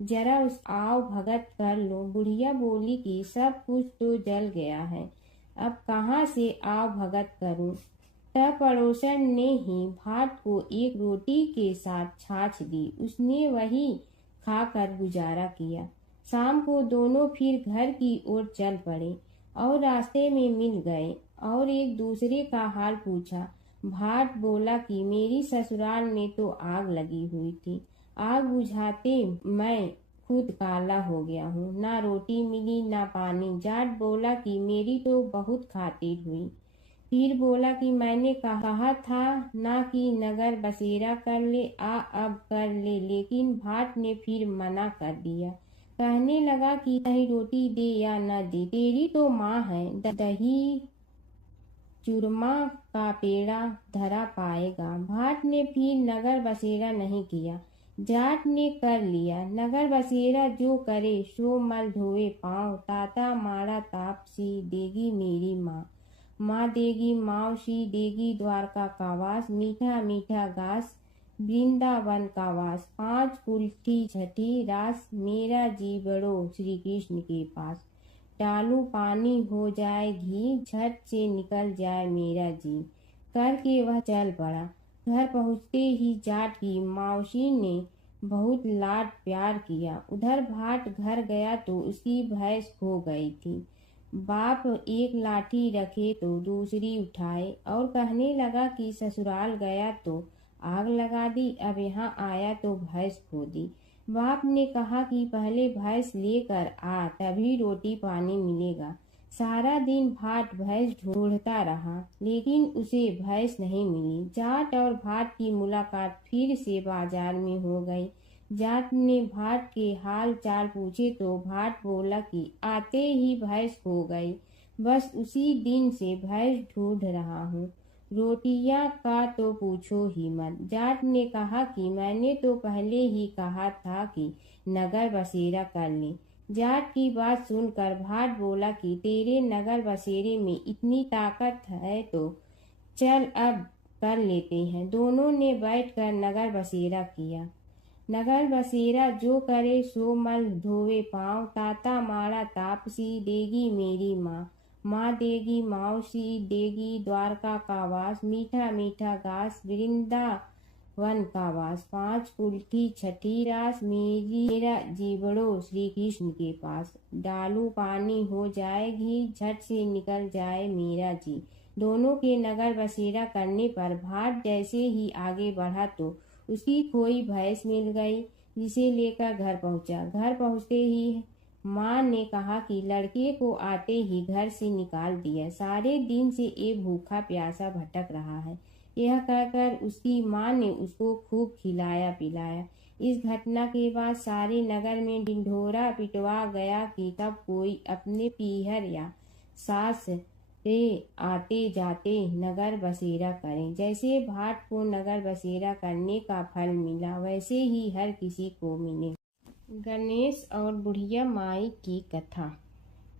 जरा उस आओ भगत कर लो। बुढ़िया बोली कि सब कुछ तो जल गया है, अब कहाँ से आओ भगत करूं। तब पड़ोसन ने ही भाट को एक रोटी के साथ छाछ दी। उसने वही खाकर गुजारा किया। शाम को दोनों फिर घर की ओर चल पड़े और रास्ते में मिल गए और एक दूसरे का हाल पूछा। भाट बोला कि मेरी ससुराल में तो आग लगी हुई थी, आग बुझाते मैं खुद काला हो गया हूँ, ना रोटी मिली ना पानी। जाट बोला कि मेरी तो बहुत खातिर हुई। फिर बोला कि मैंने कहा था ना कि नगर बसेरा कर ले, आ अब कर ले, लेकिन भाट ने फिर मना कर दिया। कहने लगा कि चाहे रोटी दे या न दे, तेरी तो माँ है, दही चूरमा का पेड़ा धरा पाएगा। भाट ने फिर नगर बसेरा नहीं किया, जाट ने कर लिया। नगर बसेरा जो करे सो मल धोवे पाँव, ताता माड़ा तापसी देगी मेरी माँ, माँ देगी मावशी देगी द्वारका का वास, मीठा मीठा घास वृंदावन का वास, 5 कुल्ठी छठी रास मेरा जीवड़ो श्री कृष्ण के पास, डालू पानी हो जाए घी झट से निकल जाए मेरा जी। करके वह चल पड़ा। घर पहुँचते ही जाट की मावशी ने बहुत लाड प्यार किया। उधर भाट घर गया तो उसकी भैंस खो गई थी। बाप एक लाठी रखे तो दूसरी उठाए और कहने लगा कि ससुराल गया तो आग लगा दी, अब यहाँ आया तो भैंस खो दी। बाप ने कहा कि पहले भैंस लेकर आ, तभी रोटी पानी मिलेगा। सारा दिन भाट भैंस ढूंढता रहा, लेकिन उसे भैंस नहीं मिली। जाट और भाट की मुलाकात फिर से बाजार में हो गई। जाट ने भाट के हाल चाल पूछे तो भाट बोला कि आते ही भैंस खो गई, बस उसी दिन से भैंस ढूंढ रहा हूँ। रोटियां का तो पूछो ही मत। जाट ने कहा कि मैंने तो पहले ही कहा था कि नगर बसेरा कर ले। जाट की बात सुनकर भाट बोला कि तेरे नगर बसेरे में इतनी ताकत है तो चल अब कर लेते हैं। दोनों ने बैठकर नगर बसेरा किया। नगर बसेरा जो करे सो मल धोवे पाँव, ताता माड़ा तापसी देगी मेरी माँ, माँ देगी मावशी देगी द्वारका का वास, मीठा मीठा घास वृंदावन का वास, 5 कुल्ठी छठी रास मेरा जीवड़ो श्री कृष्ण के पास, डालू पानी हो जाए घी झट से निकल जाए मेरा जी। दोनों के नगर बसेरा करने पर भाट जैसे ही आगे बढ़ा तो उसकी खोई भैंस मिल गई, जिसे लेकर घर पहुंचा। घर पहुंचते ही माँ ने कहा कि लड़के को आते ही घर से निकाल दिया, सारे दिन से ये भूखा प्यासा भटक रहा है। यह कहकर उसकी माँ ने उसको खूब खिलाया पिलाया। इस घटना के बाद सारे नगर में ढिंढोरा पिटवा गया कि कब कोई अपने पीहर या सास से आते जाते नगर बसेरा करें। जैसे भाट को नगर बसेरा करने का फल मिला, वैसे ही हर किसी को मिले। गणेश और बुढ़िया माई की कथा।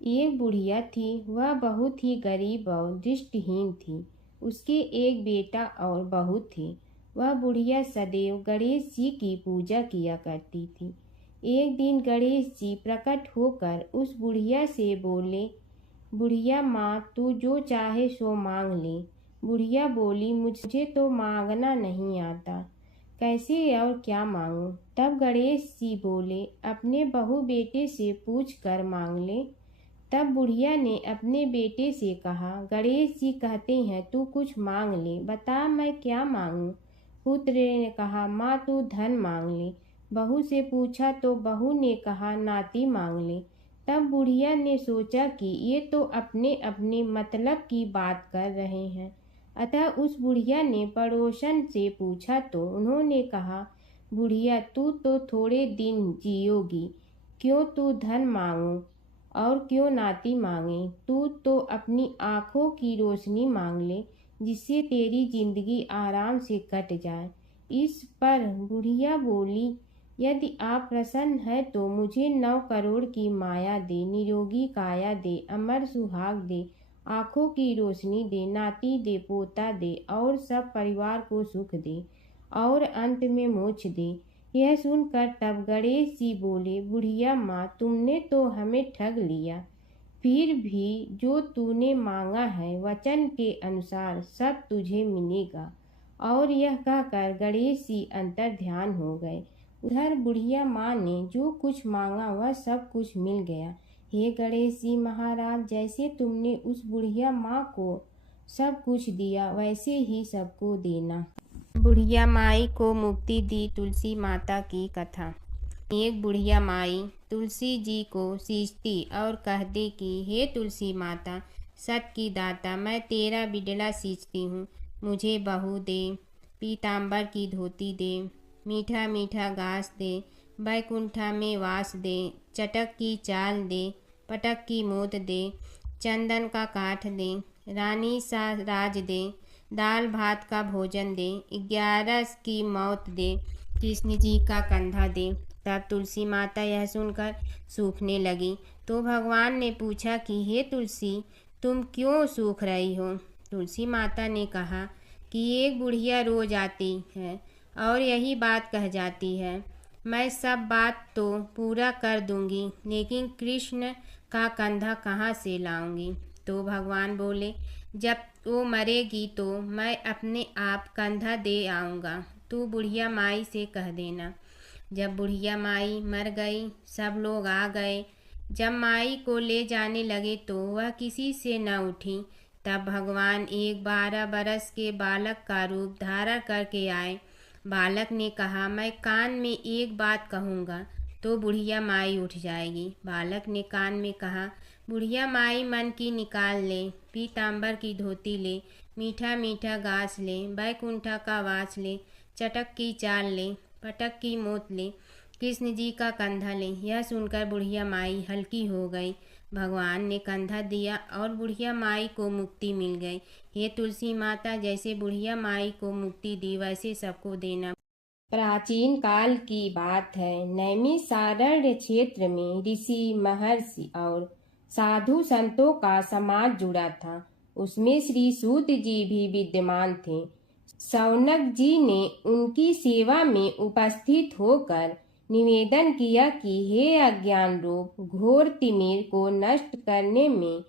एक बुढ़िया थी, वह बहुत ही गरीब और दृष्टिहीन थी। उसके एक बेटा और बहू थे। वह बुढ़िया सदैव गणेश जी की पूजा किया करती थी। एक दिन गणेश जी प्रकट होकर उस बुढ़िया से बोले, बुढ़िया माँ, तू जो चाहे सो मांग ले। बुढ़िया बोली, मुझे तो मांगना नहीं आता, कैसे और क्या मांगूं? तब गणेश जी बोले, अपने बहू बेटे से पूछ कर मांग ले। तब बुढ़िया ने अपने बेटे से कहा, गणेश जी कहते हैं तू कुछ मांग ले, बता मैं क्या मांगूं? पुत्र ने कहा, माँ तू धन मांग ले। बहू से पूछा तो बहू ने कहा, नाती मांग ले। तब बुढ़िया ने सोचा कि ये तो अपने अपने मतलब की बात कर रहे हैं। अतः उस बुढ़िया ने पड़ोसन से पूछा तो उन्होंने कहा, बुढ़िया तू तो थोड़े दिन जियोगी, क्यों तू धन मांगो और क्यों नाती मांगे? तू तो अपनी आँखों की रोशनी मांग ले, जिससे तेरी जिंदगी आराम से कट जाए। इस पर बुढ़िया बोली, यदि आप प्रसन्न है तो मुझे 9 करोड़ की माया दे, निरोगी काया दे, अमर सुहाग दे, आँखों की रोशनी दे, नाती दे, पोता दे और सब परिवार को सुख दे और अंत में मोक्ष दे। यह सुनकर तब गणेश जी बोले, बुढ़िया माँ, तुमने तो हमें ठग लिया। फिर भी जो तूने मांगा है वचन के अनुसार सब तुझे मिलेगा। और यह कहकर गणेश जी अंतर ध्यान हो गए। उधर बुढ़िया माँ ने जो कुछ मांगा वह सब कुछ मिल गया। हे गणेश जी महाराज, जैसे तुमने उस बुढ़िया माँ को सब कुछ दिया वैसे ही सबको देना। बुढ़िया माई को मुक्ति दी तुलसी माता की कथा। एक बुढ़िया माई तुलसी जी को सींचती और कहती कि हे तुलसी माता, सत की दाता, मैं तेरा बिडला सींचती हूँ, मुझे बहू दे, पीताम्बर की धोती दे, मीठा मीठा घास दे, बैकुंठा में वास दे, चटक की चाल दे, पटक की मोत दे, चंदन का काठ दे, रानी सा राज दे, दाल भात का भोजन दे, 11 की मौत दे, कृष्ण जी का कंधा दे। तब तुलसी माता यह सुनकर सूखने लगी। तो भगवान ने पूछा कि हे तुलसी, तुम क्यों सूख रही हो? तुलसी माता ने कहा कि एक बुढ़िया रोज आती है और यही बात कह जाती है, मैं सब बात तो पूरा कर दूंगी, लेकिन कृष्ण का कंधा कहाँ से लाऊंगी? तो भगवान बोले, जब वो मरेगी तो मैं अपने आप कंधा दे आऊँगा, तू बुढ़िया माई से कह देना। जब बुढ़िया माई मर गई, सब लोग आ गए। जब माई को ले जाने लगे तो वह किसी से न उठी। तब भगवान एक 12 बरस के बालक का रूप धारण करके आए। बालक ने कहा, मैं कान में एक बात कहूँगा तो बुढ़िया माई उठ जाएगी। बालक ने कान में कहा, बुढ़िया माई मन की निकाल ले, पीताम्बर की धोती ले, मीठा मीठा घास ले, बैकुंठा का वास ले, चटक की चाल ले, पटक की मोत ले, कृष्ण जी का कंधा ले। यह सुनकर बुढ़िया माई हल्की हो गई। भगवान ने कंधा दिया और बुढ़िया माई को मुक्ति मिल गई। हे तुलसी माता, जैसे बुढ़िया माई को मुक्ति दी वैसे सबको देना। प्राचीन काल की बात है। नैमिषारण्य क्षेत्र में ऋषि, महर्षि और साधु संतों का समाज जुड़ा था। उसमें श्री सूत जी भी विद्यमान थे। शौनक जी ने उनकी सेवा में उपस्थित होकर निवेदन किया कि हे अज्ञान रूप घोर तिमिर को नष्ट करने में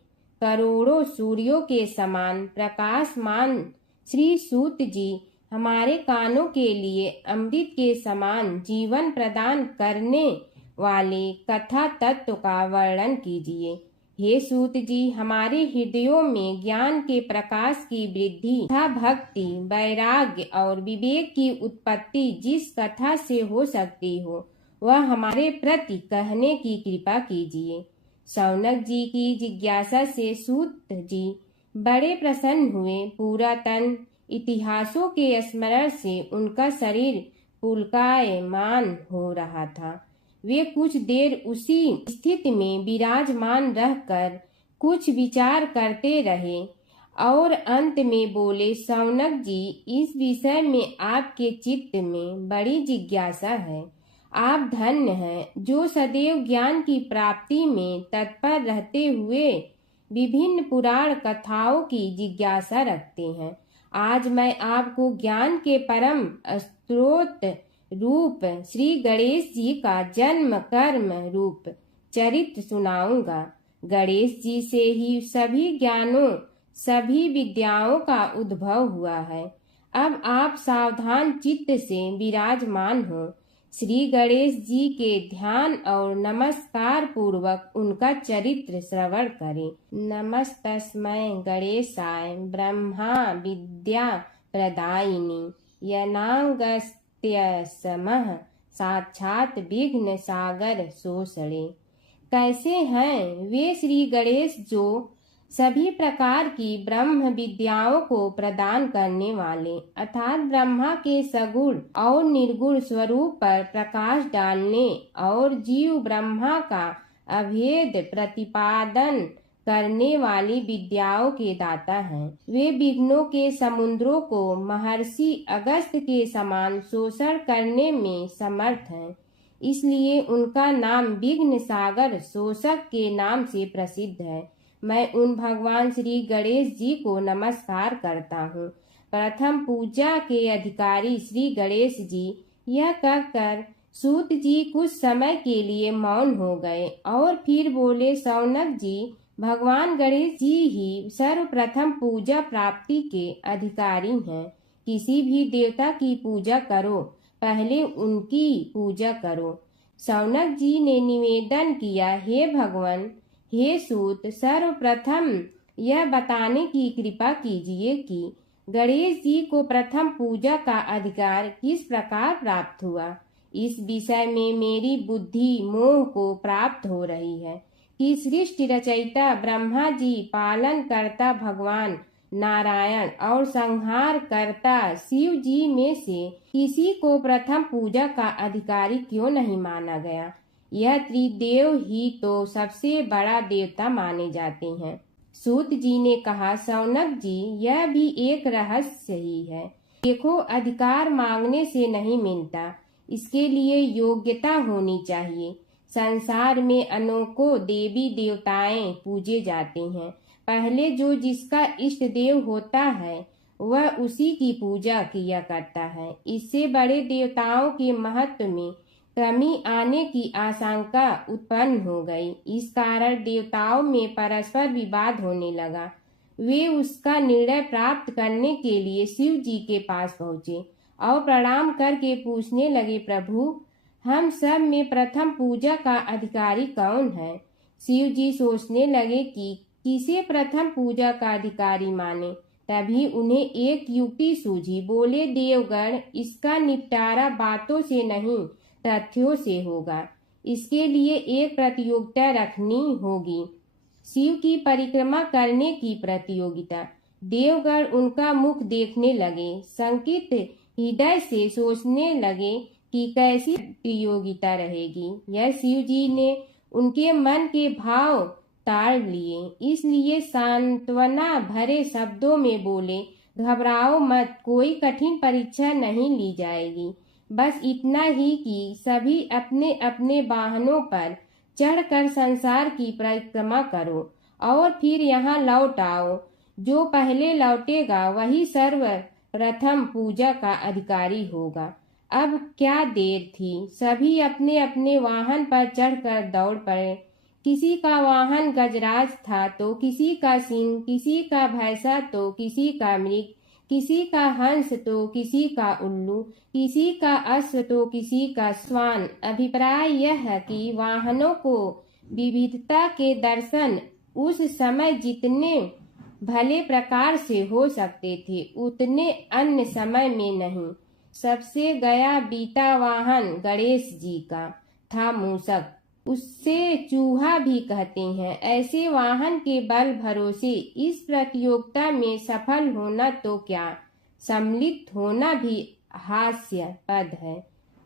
करोड़ों सूर्यों के समान प्रकाशमान श्री सूत जी, हमारे कानों के लिए अमृत के समान जीवन प्रदान करने वाले कथा तत्व का वर्णन कीजिए। हे सूत जी, हमारे हृदयों में ज्ञान के प्रकाश की वृद्धि तथा भक्ति, वैराग्य और विवेक की उत्पत्ति जिस कथा से हो सकती हो वह हमारे प्रति कहने की कृपा कीजिए। शौनक जी की जिज्ञासा से सूत जी बड़े प्रसन्न हुए। पुरातन इतिहासों के स्मरण से उनका शरीर पुलकायमान हो रहा था। वे कुछ देर उसी स्थिति में विराजमान रहकर कुछ विचार करते रहे और अंत में बोले, शौनक जी, इस विषय में आपके चित्त में बड़ी जिज्ञासा है। आप धन्य हैं जो सदैव ज्ञान की प्राप्ति में तत्पर रहते हुए विभिन्न पुराण कथाओं की जिज्ञासा रखते हैं। आज मैं आपको ज्ञान के परम स्रोत रूप श्री गणेश जी का जन्म कर्म रूप चरित्र सुनाऊंगा। गणेश जी से ही सभी ज्ञानों सभी विद्याओं का उद्भव हुआ है। अब आप सावधान चित्त से विराजमान हो। श्री गणेश जी के ध्यान और नमस्कार पूर्वक उनका चरित्र श्रवण करें। नमस्तस्मै गणेशाय ब्रह्मा विद्या प्रदायिनी यनागस्त्यसमः साक्षात विघ्न सागर सोसड़े। कैसे हैं वे श्री गणेश जो सभी प्रकार की ब्रह्म विद्याओं को प्रदान करने वाले अर्थात ब्रह्मा के सगुण और निर्गुण स्वरूप पर प्रकाश डालने और जीव ब्रह्मा का अभेद प्रतिपादन करने वाली विद्याओं के दाता हैं। वे विघ्नों के समुद्रों को महर्षि अगस्त्य के समान शोषण करने में समर्थ हैं। इसलिए उनका नाम विघ्न सागर शोषक के नाम से प्रसिद्ध है। मैं उन भगवान श्री गणेश जी को नमस्कार करता हूँ। प्रथम पूजा के अधिकारी श्री गणेश जी, यह कहकर सूत जी कुछ समय के लिए मौन हो गए और फिर बोले, शौनक जी, भगवान गणेश जी ही सर्वप्रथम पूजा प्राप्ति के अधिकारी हैं। किसी भी देवता की पूजा करो, पहले उनकी पूजा करो। शौनक जी ने निवेदन किया, हे भगवान, हे सूत, सर्वप्रथम यह बताने की कृपा कीजिए कि गणेश जी को प्रथम पूजा का अधिकार किस प्रकार प्राप्त हुआ। इस विषय में मेरी बुद्धि मोह को प्राप्त हो रही है कि सृष्टि रचयिता ब्रह्मा जी, पालन करता भगवान नारायण और संहार करता शिव जी में से किसी को प्रथम पूजा का अधिकारी क्यों नहीं माना गया। यह त्रिदेव ही तो सबसे बड़ा देवता माने जाते हैं। सूत जी ने कहा, शौनक जी, यह भी एक रहस्य ही है। देखो, अधिकार मांगने से नहीं मिलता, इसके लिए योग्यता होनी चाहिए। संसार में अनेकों देवी देवताएं पूजे जाते हैं। पहले जो जिसका इष्ट देव होता है वह उसी की पूजा किया करता है। इससे बड़े देवताओं के महत्व में कमी आने की आशंका उत्पन्न हो गई। इस कारण देवताओं में परस्पर विवाद होने लगा। वे उसका निर्णय प्राप्त करने के लिए शिव जी के पास पहुँचे और प्रणाम करके पूछने लगे, प्रभु, हम सब में प्रथम पूजा का अधिकारी कौन है। शिव जी सोचने लगे कि किसे प्रथम पूजा का अधिकारी माने। तभी उन्हें एक युक्ति सूझी। बोले, देवगण, इसका निपटारा बातों से नहीं तथ्यों से होगा। इसके लिए एक प्रतियोगिता रखनी होगी, शिव की परिक्रमा करने की प्रतियोगिता। देवगण उनका मुख देखने लगे, शंकित हृदय से सोचने लगे कि कैसी प्रतियोगिता रहेगी। यह शिव जी ने उनके मन के भाव ताड़ लिए, इसलिए सांत्वना भरे शब्दों में बोले, घबराओ मत, कोई कठिन परीक्षा नहीं ली जाएगी। बस इतना ही कि सभी अपने अपने वाहनों पर चढ़कर संसार की परिक्रमा करो और फिर यहाँ लौट आओ। जो पहले लौटेगा वही सर्वप्रथम पूजा का अधिकारी होगा। अब क्या देर थी, सभी अपने अपने वाहन पर चढ़कर दौड़ पड़े। किसी का वाहन गजराज था तो किसी का सिंह, किसी का भैंसा तो किसी का मृग, किसी का हंस तो किसी का उल्लू, किसी का अश्व तो किसी का श्वान। अभिप्राय यह है कि वाहनों को विविधता के दर्शन उस समय जितने भले प्रकार से हो सकते थे उतने अन्य समय में नहीं। सबसे गया बीता वाहन गणेश जी का था मूषक, उससे चूहा भी कहते हैं। ऐसे वाहन के बल भरोसे इस प्रतियोगिता में सफल होना तो क्या, सम्मिलित होना भी हास्यास्पद है।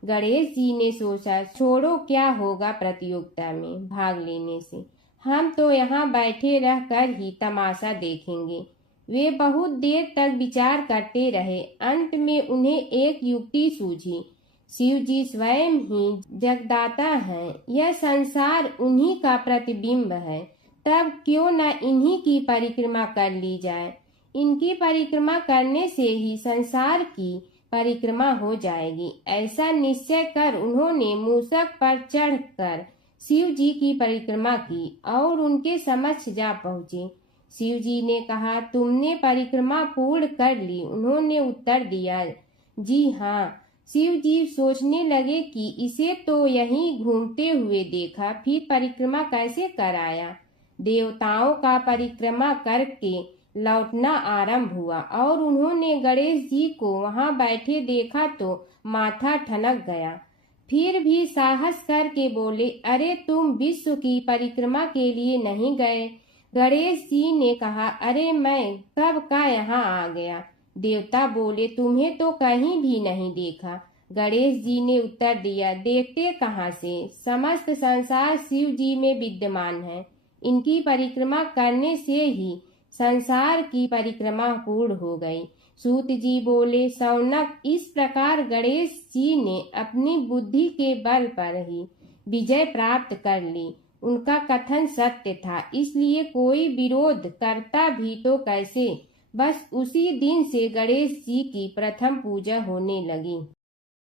गणेश जी ने सोचा, छोड़ो, क्या होगा प्रतियोगिता में भाग लेने से, हम तो यहाँ बैठे रह कर ही तमाशा देखेंगे। वे बहुत देर तक विचार करते रहे। अंत में उन्हें एक युक्ति सूझी। शिव जी स्वयं ही जगदाता हैं, यह संसार उन्हीं का प्रतिबिंब है, तब क्यों न इन्हीं की परिक्रमा कर ली जाए। इनकी परिक्रमा करने से ही संसार की परिक्रमा हो जाएगी। ऐसा निश्चय कर उन्होंने मूषक पर चढ़कर शिव जी की परिक्रमा की और उनके समक्ष जा पहुंचे। शिव जी ने कहा, तुमने परिक्रमा पूर्ण कर ली? उन्होंने उत्तर दिया, जी हाँ। शिव जी सोचने लगे कि इसे तो यहीं घूमते हुए देखा, फिर परिक्रमा कैसे कराया। देवताओं का परिक्रमा करके लौटना आरंभ हुआ और उन्होंने गणेश जी को वहां बैठे देखा तो माथा ठनक गया। फिर भी साहस करके बोले, अरे तुम विश्व की परिक्रमा के लिए नहीं गए? गणेश जी ने कहा, अरे मैं कब का यहाँ आ गया। देवता बोले, तुम्हें तो कहीं भी नहीं देखा। गणेश जी ने उत्तर दिया, देखते कहाँ से, समस्त संसार शिव जी में विद्यमान है। इनकी परिक्रमा करने से ही संसार की परिक्रमा पूर्ण हो गई। सूत जी बोले, शौनक, इस प्रकार गणेश जी ने अपनी बुद्धि के बल पर ही विजय प्राप्त कर ली। उनका कथन सत्य था, इसलिए कोई विरोध करता भी तो कैसे। बस उसी दिन से गणेश जी की प्रथम पूजा होने लगी।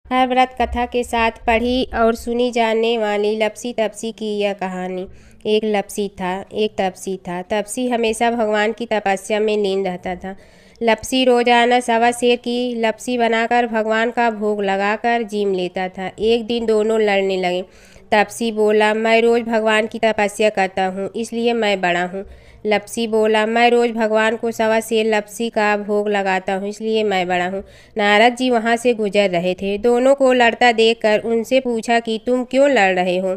हर व्रत कथा के साथ पढ़ी और सुनी जाने वाली लपसी तपसी की यह कहानी। एक लपसी था, एक तपसी था। तपसी हमेशा भगवान की तपस्या में लीन रहता था। लपसी रोजाना सवा सेर की लपसी बनाकर भगवान का भोग लगाकर जीम लेता था। एक दिन दोनों लड़ने लगे। तपसी बोला, मैं रोज भगवान की तपस्या करता हूँ, इसलिए मैं बड़ा हूँ। लपसी बोला, मैं रोज भगवान को सवा सेर लपसी का भोग लगाता हूँ, इसलिए मैं बड़ा हूँ। नारद जी वहाँ से गुजर रहे थे। दोनों को लड़ता देखकर उनसे पूछा कि तुम क्यों लड़ रहे हो।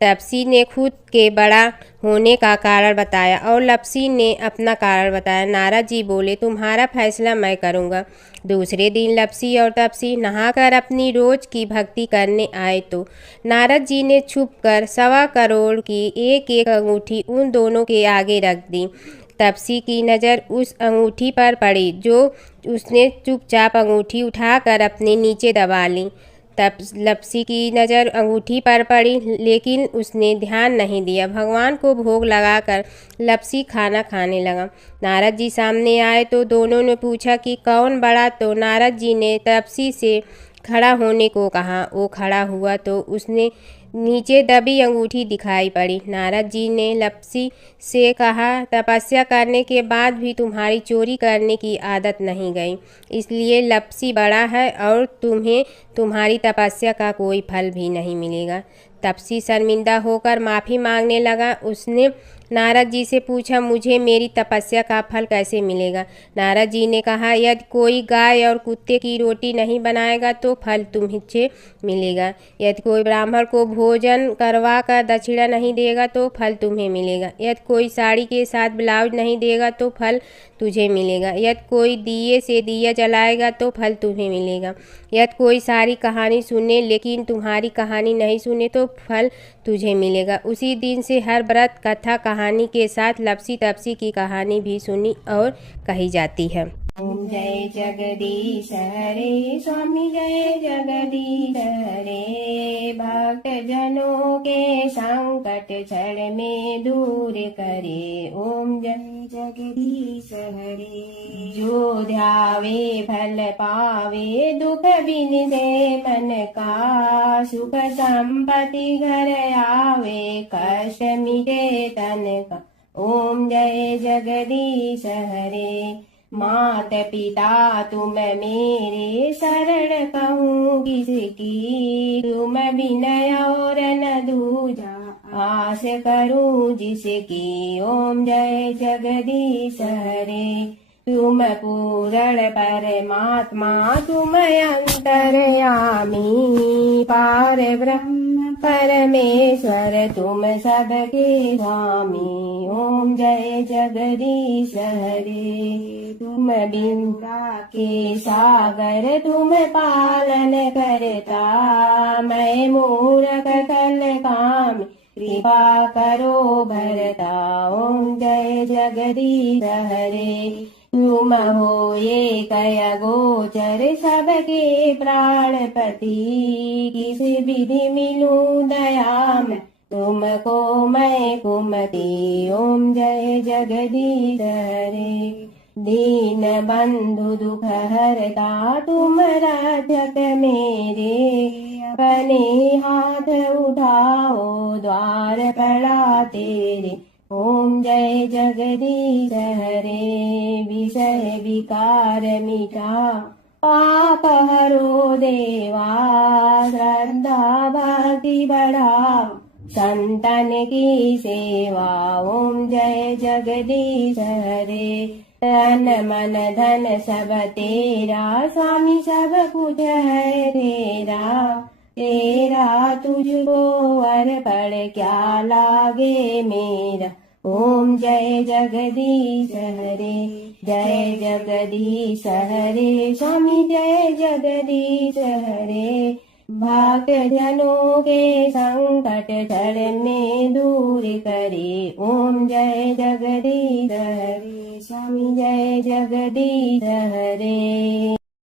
तपसी ने खुद के बड़ा होने का कारण बताया और लपसी ने अपना कारण बताया। नारद जी बोले, तुम्हारा फैसला मैं करूँगा। दूसरे दिन लपसी और तपसी नहाकर अपनी रोज की भक्ति करने आए तो नारद जी ने छुपकर 1.25 करोड़ की एक एक अंगूठी उन दोनों के आगे रख दी। तपसी की नज़र उस अंगूठी पर पड़ी जो उसने चुपचाप अंगूठी उठाकर अपने नीचे दबा ली। तब लपसी की नज़र अंगूठी पर पड़ी, लेकिन उसने ध्यान नहीं दिया। भगवान को भोग लगाकर लपसी खाना खाने लगा। नारद जी सामने आए तो दोनों ने पूछा कि कौन बड़ा, तो नारद जी ने तपसी से खड़ा होने को कहा। वो खड़ा हुआ तो उसने नीचे दबी अंगूठी दिखाई पड़ी। नारद जी ने लपसी से कहा, तपस्या करने के बाद भी तुम्हारी चोरी करने की आदत नहीं गई, इसलिए लपसी बड़ा है और तुम्हें तुम्हारी तपस्या का कोई फल भी नहीं मिलेगा। तपसी शर्मिंदा होकर माफ़ी मांगने लगा। उसने नारद जी से पूछा, मुझे मेरी तपस्या का फल कैसे मिलेगा। नारद जी ने कहा, यदि कोई गाय और कुत्ते की रोटी नहीं बनाएगा तो फल तुम्हें मिलेगा। यदि कोई ब्राह्मण को भोजन करवा कर दक्षिणा नहीं देगा तो फल तुम्हें मिलेगा। यदि कोई साड़ी के साथ ब्लाउज नहीं देगा तो फल तुझे मिलेगा। यदि कोई दिए से दिया जलाएगा तो फल तुम्हें मिलेगा। यदि कोई सारी कहानी सुने लेकिन तुम्हारी कहानी नहीं सुने तो फल तुझे मिलेगा। उसी दिन से हर व्रत कथा कहानी के साथ लपसी तपसी की कहानी भी सुनी और कही जाती है। ओम जय जगदीश हरे, स्वामी जय जगदीश हरे। भक्त जनों के संकट क्षण में दूर करे। ओम जय जगदीश हरे। जो ध्यावे फल पावे, दुख बिन दे मन का। सुख संपत्ति घर आवे, कष्ट मिटे तन का। ओम जय जगदीश हरे। मात पिता तुम मेरे, शरण कहूँ किसकी। तुम विनय और न दूजा, आस करूँ जिसकी। ओम जय जगदीश हरे। तुम पूर्ण परमात्मा, तुम अंतर्यामी। पार ब्रह्म परमेश्वर, तुम सबके स्वामी। ओम जय जगदीश हरे। तुम बिंदा के सागर, तुम पालन करता। मैं मूरख कल काम, कृपा करो भरता। ओम जय जगदीश हरे। तुम हो ये कय गोचर सबके प्राणपति। किस विधि मिलूं दया में तुमको मैं कुमति। ओम जय जगदीश हरे। दीन बंधु दुख हरता तुम रक्षक मेरे। अपने हाथ उठाओ द्वार पड़ा तेरे। ओम जय जगदीश हरे। विषय विकार मिटा पाप हरो देवा। श्रद्धा भक्ति बढ़ाओ संतन की सेवा। ओम जय जगदीश हरे। तन मन धन सब तेरा स्वामी सब कुछ है तेरा। तेरा तुझको अर्पण क्या लागे मेरा। ओम जय जगदीश हरे। जय जगदीश हरे। स्वामी जय जगदीश हरे। भक्त जनों के संकट टलने दूर करे। ओम जय जगदीश हरे। स्वामी जय जगदीश हरे।